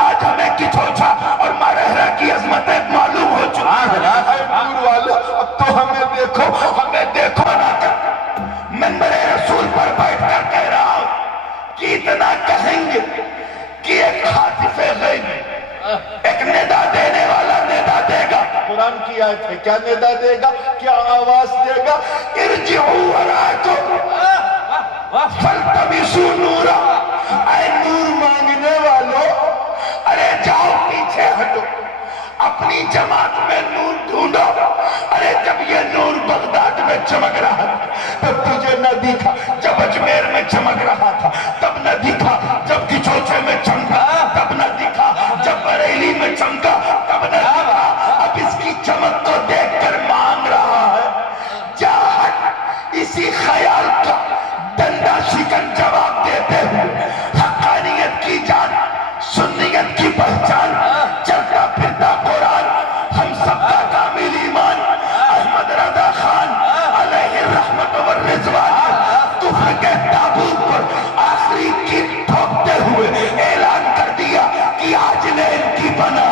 آج ہمیں کچوچا اور مارہرہ کی عظمتیں معلوم ہو چکی ہیں. اے نور والو اب تو ہمیں دیکھو, ہمیں دیکھو نہ کر. منبر رسول پر بیٹھ کر کہہ رہا ہوں کہ اتنا کہیں گے کہ ایک خاطف غیب, ایک ندا دینے والا ندا دے گا. قرآن کی آیت ہے, کیا ندا دے گا, کیا آواز دے گا, ارجعوا وراءکم فالتمسوا نورا. اے نور مانگنے والو ارے جاؤ پیچھے ہٹو, اپنی جماعت میں نور ڈھونڈو. ارے جب یہ نور بغداد میں چمک رہا تھا تب تجھے نہ دکھا, جب اجمیر میں چمک رہا تھا تب نہ دکھا, جب کچوچے میں چمکا تب نہ دکھا, جب بریلی میں چمکا تب نہ دکھا. اب اس کی چمک کو دیکھ کر مانگ رہا ہے, جا ہٹ. اسی خیال کا ڈنڈا شکن جواب دیتے ہوئے حقانیت کی جان, سنیت کی پہچان, چلتا پھرتا قرآن, ہم سب کا کامل ایمان, احمد رضا خان علیہ الرحمت والرضوان کفر کے تابوت پر آخری کی ٹھوکتے ہوئے اعلان کر دیا کہ آج لین کی بنا,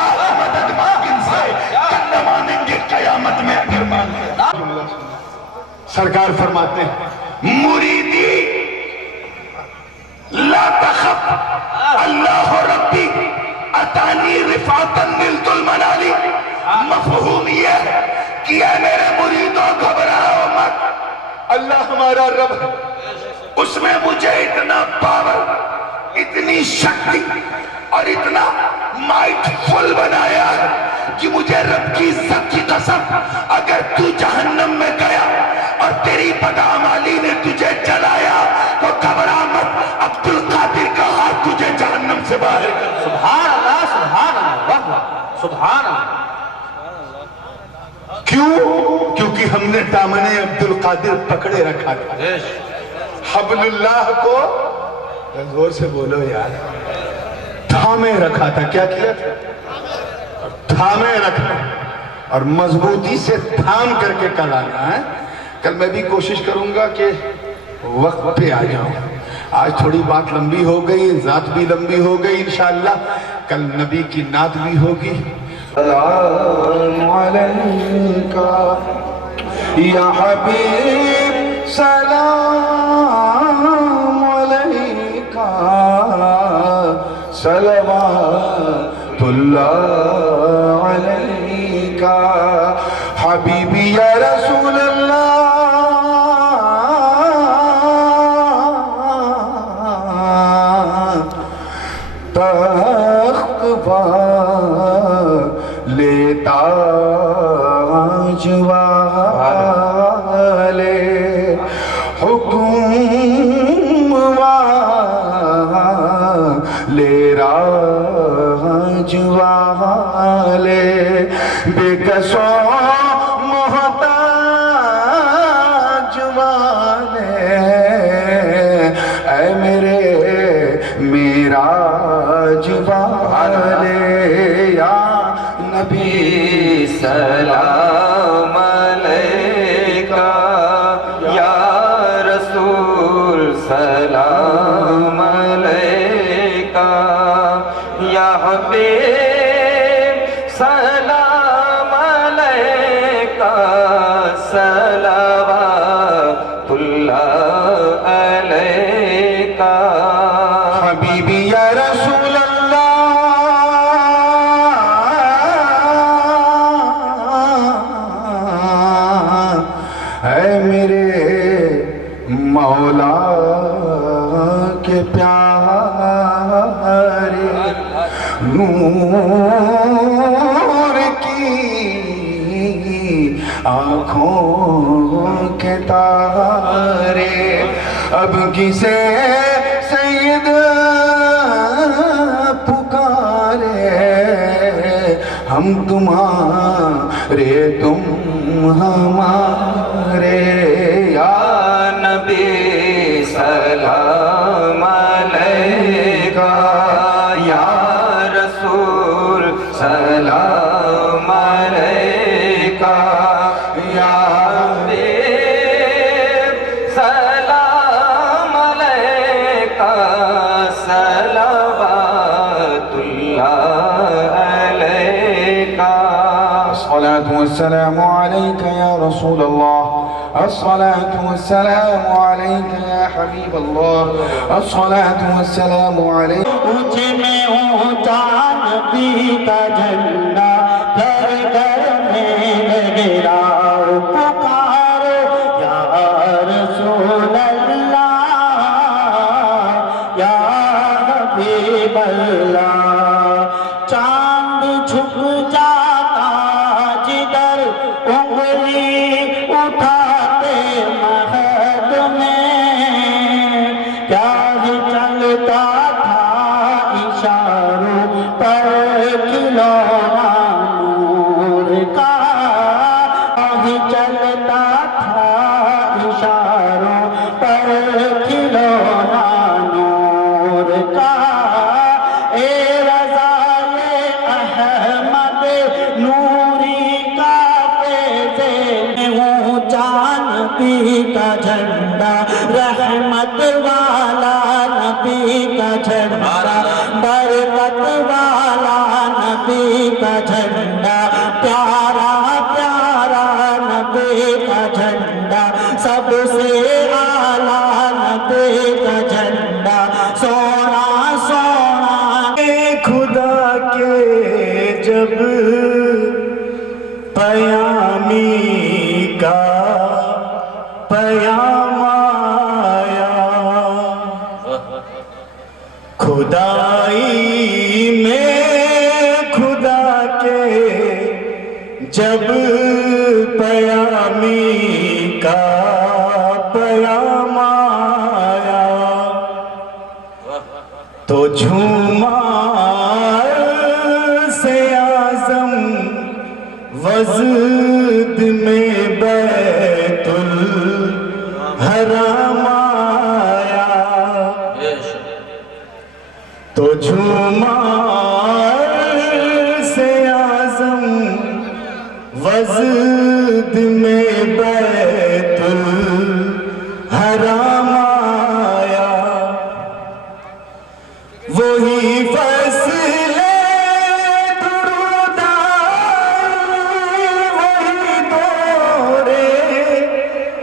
آج مدد مانگن سے کل مانیں گے قیامت میں اگر مانگے. سرکار فرماتے ہیں مریدی لا تخف اللہ ربی اتانی رفعتا نلت المنالی. مفہوم یہ ہے کہ اے میرے مریدوں گھبراؤ مت, اللہ ہمارا رب ہے, اس میں مجھے اتنا پاور, اتنی شکتی اور اتنا مائٹ فل بنایا ہے کہ مجھے رب کی عزت کی قسم اگر تو جہنم میں گیا اور تیری بدعمالی نے تجھے جلایا تو گھبرا مت, عبد القادر کا ہاتھ تجھے جہنم سے باہر کر. سبحان اللہ سبحان اللہ سبحان اللہ. کیوں؟ کیونکہ ہم نے دامن عبد القادر پکڑے رکھا تھا, حبل اللہ کو زور سے بولو یار, تھامے رکھا تھا. کیا کیا تھا؟ تھامے رکھا, اور مضبوطی سے تھام کر کے کل آنا ہے. کل میں بھی کوشش کروں گا کہ وقت پہ آ جاؤں. آج تھوڑی بات لمبی ہو گئی, ذات بھی لمبی ہو گئی, انشاءاللہ کل نبی کی نعت بھی ہوگی. سلام علیکہ یا حبیب, سلام علیکہ, صلوات اللہ علیکہ. رسو محتاج والے اے میرے معراج والے یا نبی سلام علیکہ یا رسول سلام علیکہ یا حبیب سلام علیکہ صلوات اللہ علیکہ حبیبی یا رسول اللہ اے میرے مولا کے پیارے نور کی آنکھوں کے تارے اب کسے سید پکارے ہم تمہارے تم ہمارے یا نبی سلام علیکہ یا رسول سلام علیکہ یا حبیب سلام علیکہ صلوات اللہ علیکہ الصلاة والسلام عليك يا رسول الله الصلاة والسلام عليك يا حبيب الله الصلاة والسلام عليك مجھ میں اونچا نبی کا جھنڈا گھر گھر میں لگا پکارو یا رسول اللہ یا حبیب اللہ چاند چھپ جاتا جدھر انگلی اٹھاتے مہد میں پیار چلتا تھا اشاروں پر کھلونا نور کا چلتا تھا اشاروں پر کھلونا نور کا اے رضائے احمد نوری کا اونچا نبی کا جھنڈا رحمت والا نبی کا جھنڈا برکت والا نبی کا جھنڈا پیارا پیارا نبی کا جھنڈا سب سے اعلیٰ نبی کا جھنڈا سونا سونا خدا کے جب پیامی کا پیام آیا خدائی میں خدا کے جب پیامی کا پیام آیا تو جھوما سے اعظم وزد میں بیت الحرام آیا تو جھوما سے اعظم وزد میں بیت الحرام آیا وہی فصل درود آئی وہی دورے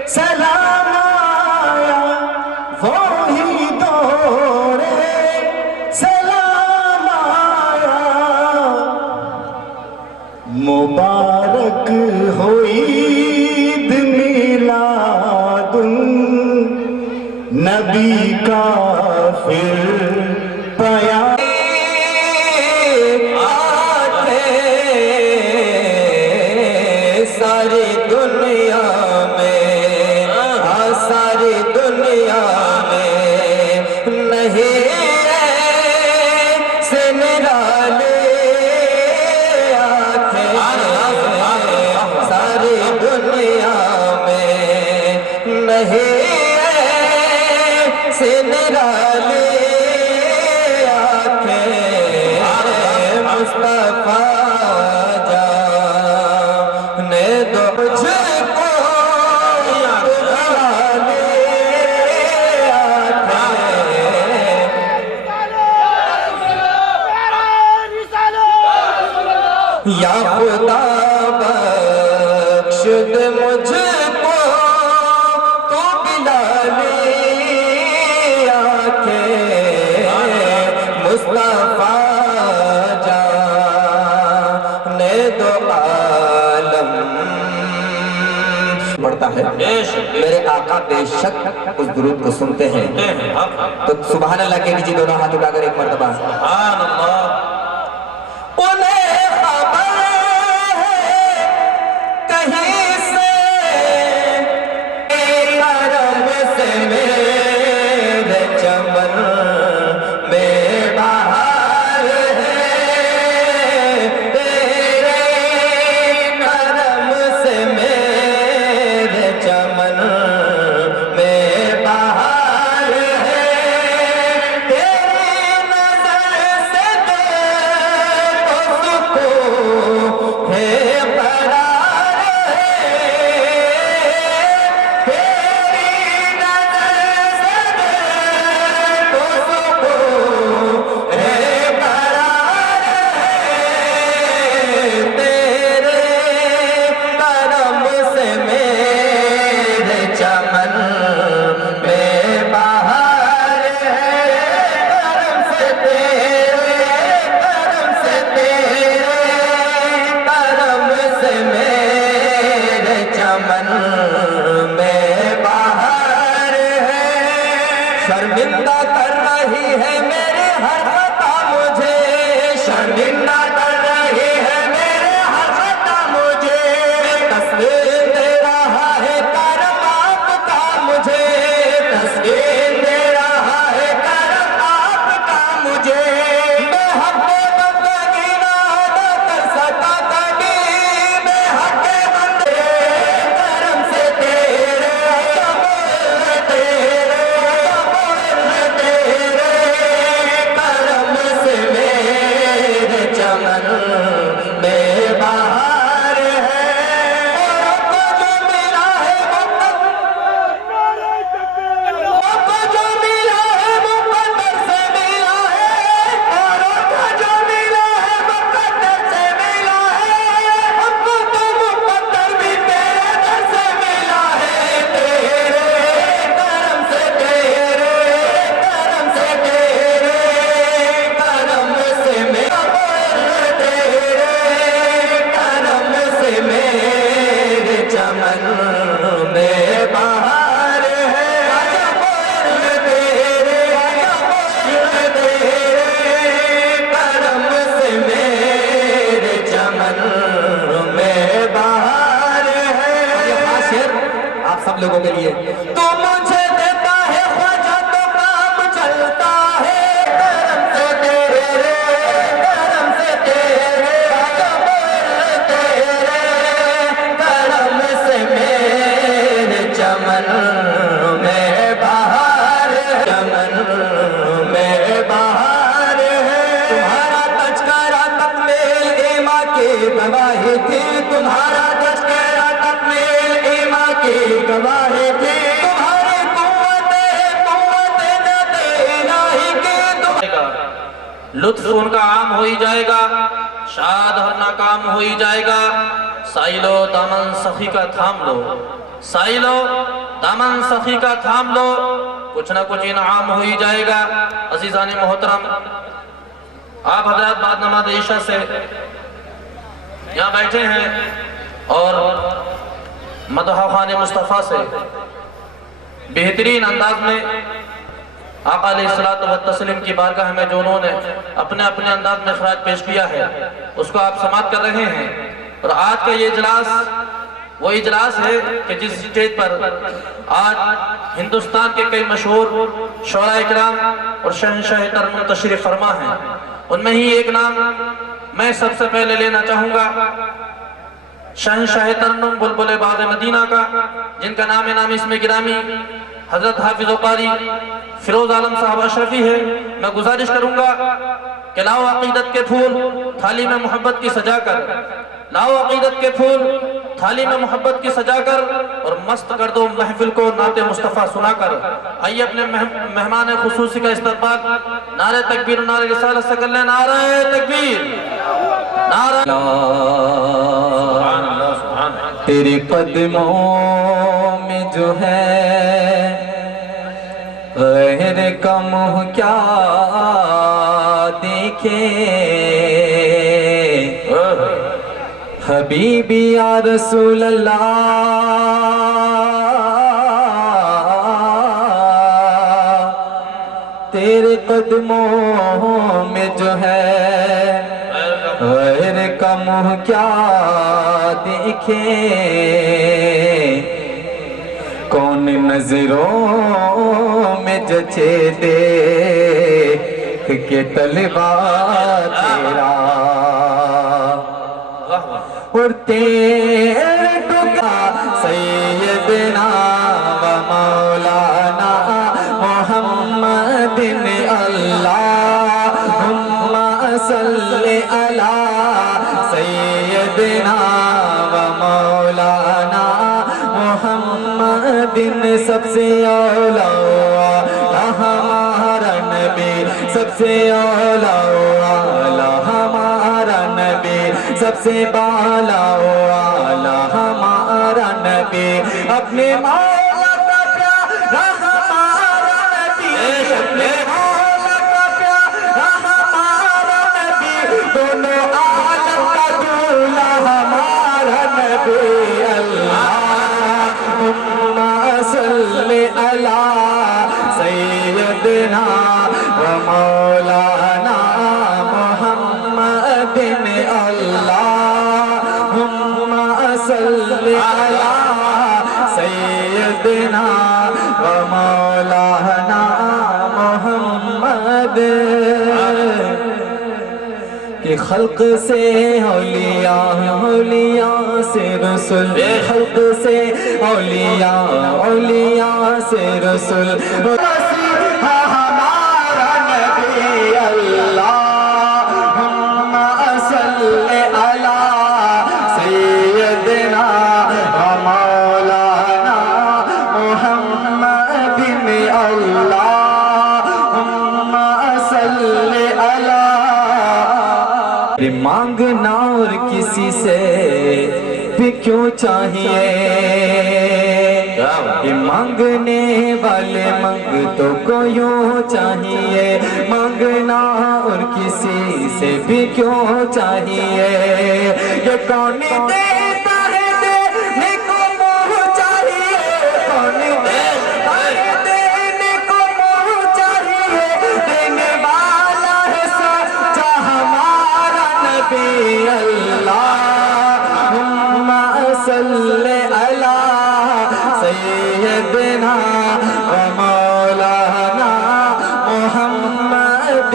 سلام آیا وہی دورے سلام آیا مبارک ہوئی عید میلاد نبی کا پھر پیام ساری دنیا میں ساری دنیا میں نہیں سے نرالے آتے نہیں ایسے نرالی آنکھیں مصطفیٰ جانے دو مجھ کو نرالی آنکھیں یا خدا بخش دے مجھ کو تو بلالی آنکھیں مصطفیٰ جانے دو عالم پڑھتا ہے میرے آقا بے شک اس درود کو سنتے ہیں تو سبحان اللہ کے لیجیے دونوں ہاتھ اٹھا کر ایک مرتبہ سبحان اللہ انہیں خبر ہے کہیں سے کرم سے میرے چمن میں بہار ہے تیرے کرم سے میرے چمن میں بہار ہے تیری نظر سے دیکھو سکون ہے قرار ہے تیری نظر سے دیکھو سکون ہے قرار ہے تیرے کرم سے میرے چمن میں بہار ہے کرم سے تیرے کرم سے میرے چمن میں بہار ہے شرمندہ کر رہی ہے میرے ہر خطا مجھے شرمندہ کر رہی ہے میرے ہر خطا مجھے تصویر دے رہا ہے کرم آپ کا مجھے تصویر دے رہا ہے کرم آپ کا مجھے میں حق بندگی نہ ادا کر سکا کبھی میں حق بندے کرم سے تیرے کرم سے میرے چمن میں بہار ہے اور کو جو ملا ہے کو جو ملا ہے مقدر سے ملا ہے اور کو جو ملا ہے مقدر سے ملا ہے ہم کو تو مقدر بھی تیرے در سے ملا ہے تیرے کرم سے تیرے کرم سے تیرے کرم سے میرا تیرے کرم سے میرے چمن میں بہار ہے تیرے کرم سے میرے چمن میں بہار ہے آپ سب لوگوں کے لیے تو مجھے دیتا ہے خواجہ تو کام چلتا ہے کرم سے تیرے کرم سے تیرے کرم سے میرے چمن میں بہار چمن میں بہار ہے تمہارا تذکرہ تکمیل ایما کی گواہی تھی تمہارا تذکرہ تکمیل ایما کی گواہی تھی تمہاری قوت ذات الہی کی لطف ان کا عام ہو ہی جائے گا شاد ہر ناکام ہو ہی جائے گا سائلو دامن سخی کا تھام لو سائلو دامن سخی کا تھام لو کچھ نہ کچھ انعام ہو ہی جائے گا عزیزان محترم آپ حضرات بعد نماز عشاء سے یہاں بیٹھے ہیں اور مدح خوان مصطفیٰ سے بہترین انداز میں آقا علیہ السلام کی بارگاہ میں جو انہوں نے اپنے اپنے انداز میں خراج پیش کیا ہے اس کو آپ سماعت کر رہے ہیں اور آج کا یہ اجلاس وہ اجلاس ہے کہ جس اسٹیج پر آج ہندوستان کے کئی مشہور شعراء اکرام اور شہنشاہ ترنم تشریف فرما ہیں ان میں ہی ایک نام میں سب سے پہلے لینا چاہوں گا شہنشاہ ترنم بلبل باغ مدینہ کا، جن کا نام اس میں گرامی حضرت حافظ و قاری فیروز عالم صاحب اشرفی ہے، میں گزارش کروں گا کہ لاؤ عقیدت کے پھول تھالی میں محبت کی سجا کر، لاؤ عقیدت کے پھول تھالی میں محبت کی سجا کر، اور مست کر دو محفل کو نعت مصطفیٰ سنا کر۔ آئیے اپنے مہمان خصوصی کا استقبال نعرہ تکبیر و نعرہ رسالت سے کر لیں۔ نعرہ تکبیر، نعرہ تیرے قدموں میں جو ہے غیر کا منہ کیا دیکھے، حبیبی یا رسول اللہ تیرے قدموں میں جو ہے غیر کا منہ کیا دیکھے، کون نظروں میں جچے دیکھ کے طلبہ تیرا، اور تیرے ٹکا سیدنا و مولانا محمد اللہم صلی علی سیدنا و مولانا محمد، سب سے اولا ہمارا نبی، سب سے اولا ہمارا نبی، سب سے بالا والا ہمارا نبی، اپنے مولا کا پیارا ہمارا نبی، اپنے مولا کا پیارا ہمارا نبی، دونوں عالم کا دولا ہمارا نبی، اللہم صلی علی سیدنا و مولانا محمد، اللہم صلی علی سیدنا و مولانا محمد، کہ خلق سے اولیاء، اولیاء سے رسول، خلق سے اولیاء، اولیاء سے رسول، ہمارا نبی، اللہم صلی علی سیدنا و مولانا محمد، اللہم صلی علی۔ مانگنا اور کسی سے بھی کیوں چاہیے، یہ مانگنے والے منگ تو کو یوں چاہیے، مانگنا اور کسی سے بھی کیوں چاہیے، یہ کون دیتا ہے دینے کو منہ چاہیے، کون دیتا ہے دینے کو منہ چاہیے، دینے والا ہے سچا ہمارا نبی، اللہم صلی علی سیدنا و مولانا محمد،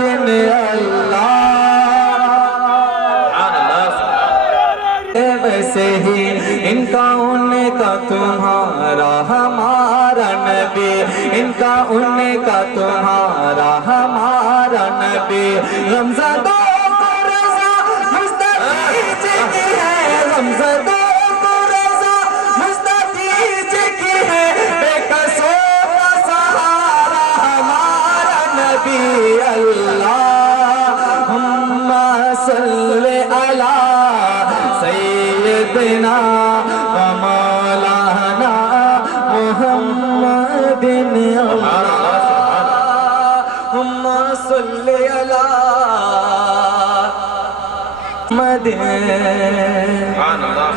ویسے ہی ان کا ان کا تمہارا ہمارا نبی، ان کا ان کا تمہارا ہمارا نبی، غمزدوں کو رضا مستفیض کی ہے، غمزدوں کو رضا مستفیض کی ہے، بے قصوں کا سہارا ہمارا نبی، اللہم صلی علی سیدنا و مولانا محمد، اللہم صلی علی محمد۔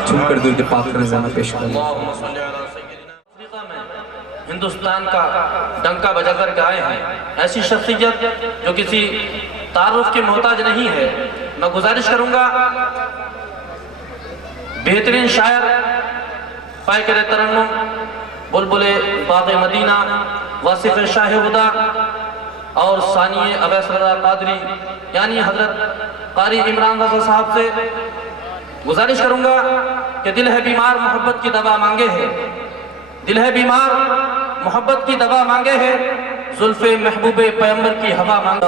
چھوڑ کر درود پاک رضانہ پیش کریں۔ افریقہ میں ہندوستان کا ڈنکا بجا کر کے آئے ہیں، ایسی شخصیت جو کسی تعارف کی محتاج نہیں ہے۔ میں گزارش کروں گا بہترین شاعر، پائکر ترنم، بلبل باغ مدینہ، واصف شاہ ہدا اور ثانی اویس رضا قادری یعنی حضرت قاری عمران رضا صاحب سے گزارش کروں گا کہ دل ہے بیمار محبت کی دوا مانگے ہے، دل ہے بیمار محبت کی دوا مانگے ہے، زلف محبوب پیغمبر کی ہوا مانگے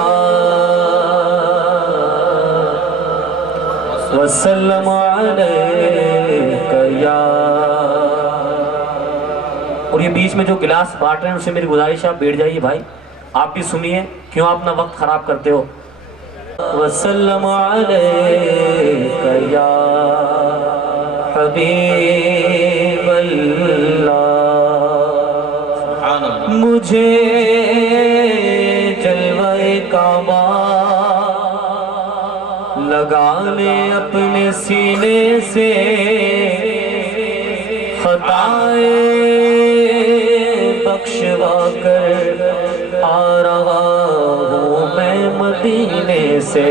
وسلم علیک یا. اور یہ بیچ میں جو گلاس بانٹ رہے ہیں ان سے میری گزارش ہے آپ بیٹھ جائیے بھائی، آپ بھی سنیے، کیوں اپنا وقت خراب کرتے ہو. وسلم علیک یا حبیب اللہ. مجھے جلوہ کعبہ لگا لے اپنے سینے سے، خطائیں بخشوا کر آ رہا ہوں میں مدینے سے.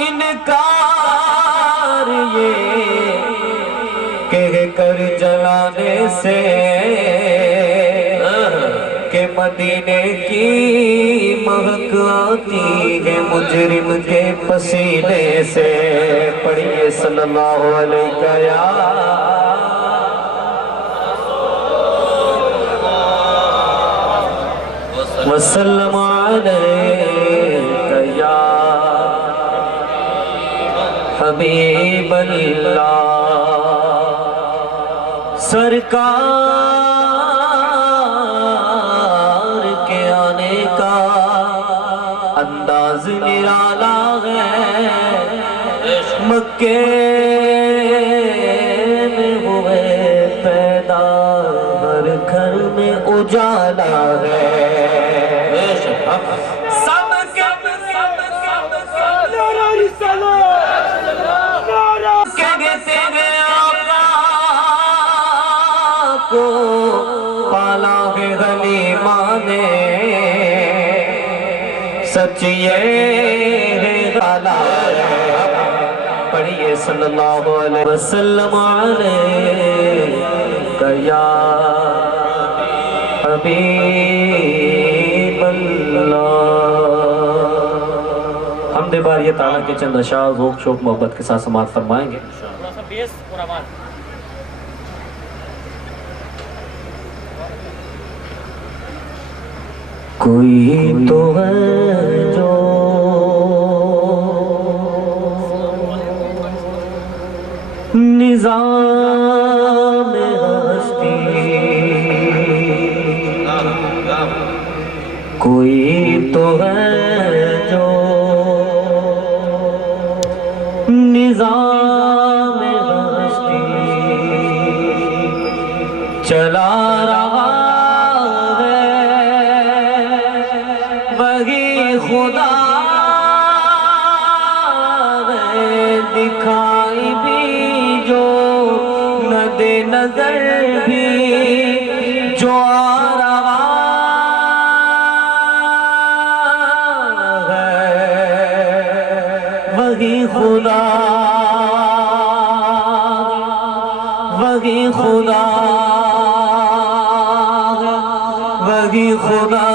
انکار یہ کہہ کر جلانے سے کہ مدینے کی مہک آتی ہے مجرم کے پسینے سے. پڑھیے صلی اللہ علیہ یا وسلم علیک یا حبیب اللہ. سرکار کے آنے کا انداز نرالا ہے، مکے میں ہوئے پیدا ہر گھر میں اجالا ہے. کو پالا ہے غلیمہ نے، سچ یہ ہے غالا ہے. پڑھیے صلی اللہ علیہ وسلم علیک یا حبیب اللہ. حمد باری تعالیٰ کے چند اشعار ذوق شوق محبت کے ساتھ سماعت فرمائیں گے. کوئی تو ہے جو نظام ہستی، کوئی تو ہے جو نظام ہستی چلا رہا خدا دکھائی بھی جو نہ دے نظر بھی جو آ رہا ہے وہی خدا، وہی خدا، وہی خدا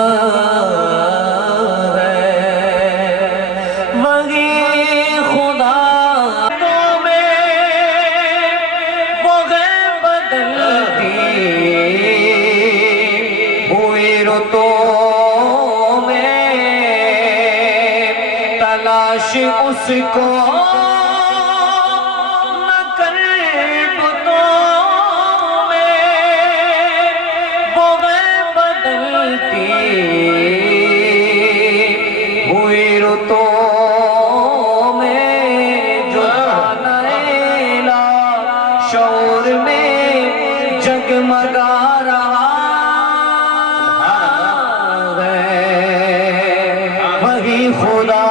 اس کو نہ کر بتوں میں وہ بدلتی ہوئی رتوں میں جو نیلا شور میں جگمگا رہا ہے وہی خدا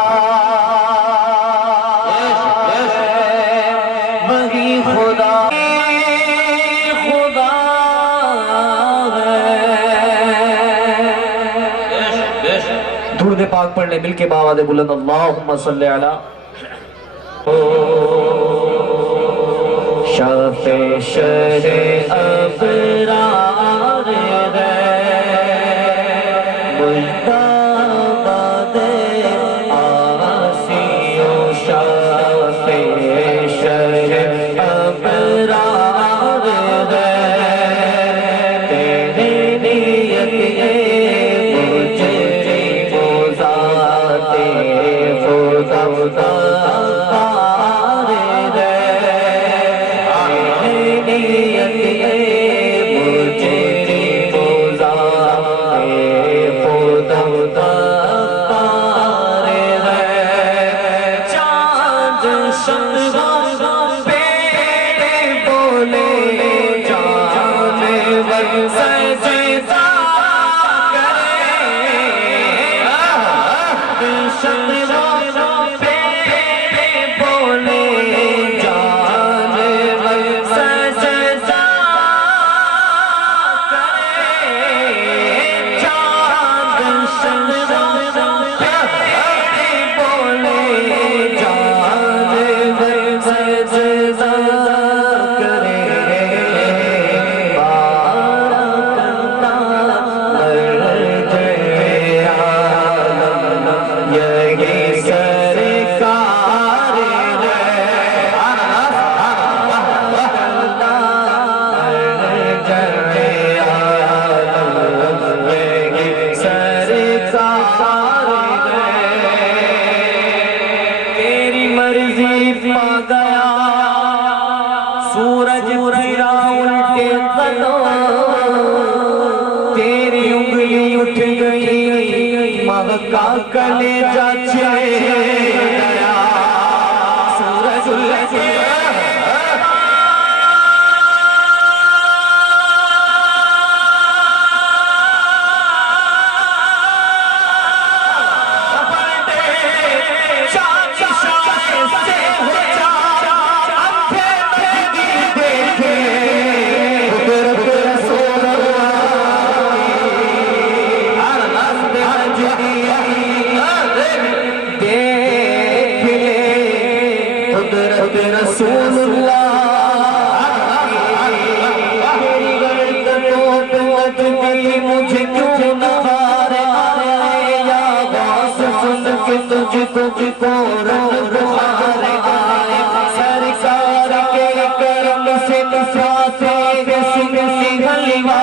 درود پاک پڑھ لیں مل کے باواد بلند اللہم صلی علی شافع ابرار ہے مجتبی آسیوں شافع ابرار ہے تیری نیت مجھے ذات خدا سورج پھرا الٹے قدم تیری انگلی اٹھ گئی مہکا کلیجہ چھلے گیا سورج الٹے رسول اللہ تیری گردنوں پہ لٹکی مجھے کیوں نہ ہارے آئے یا غوث سن کے تجھ کو روحارے آئے سرکار کے کرم سے نفاتے سنگی حلیوہ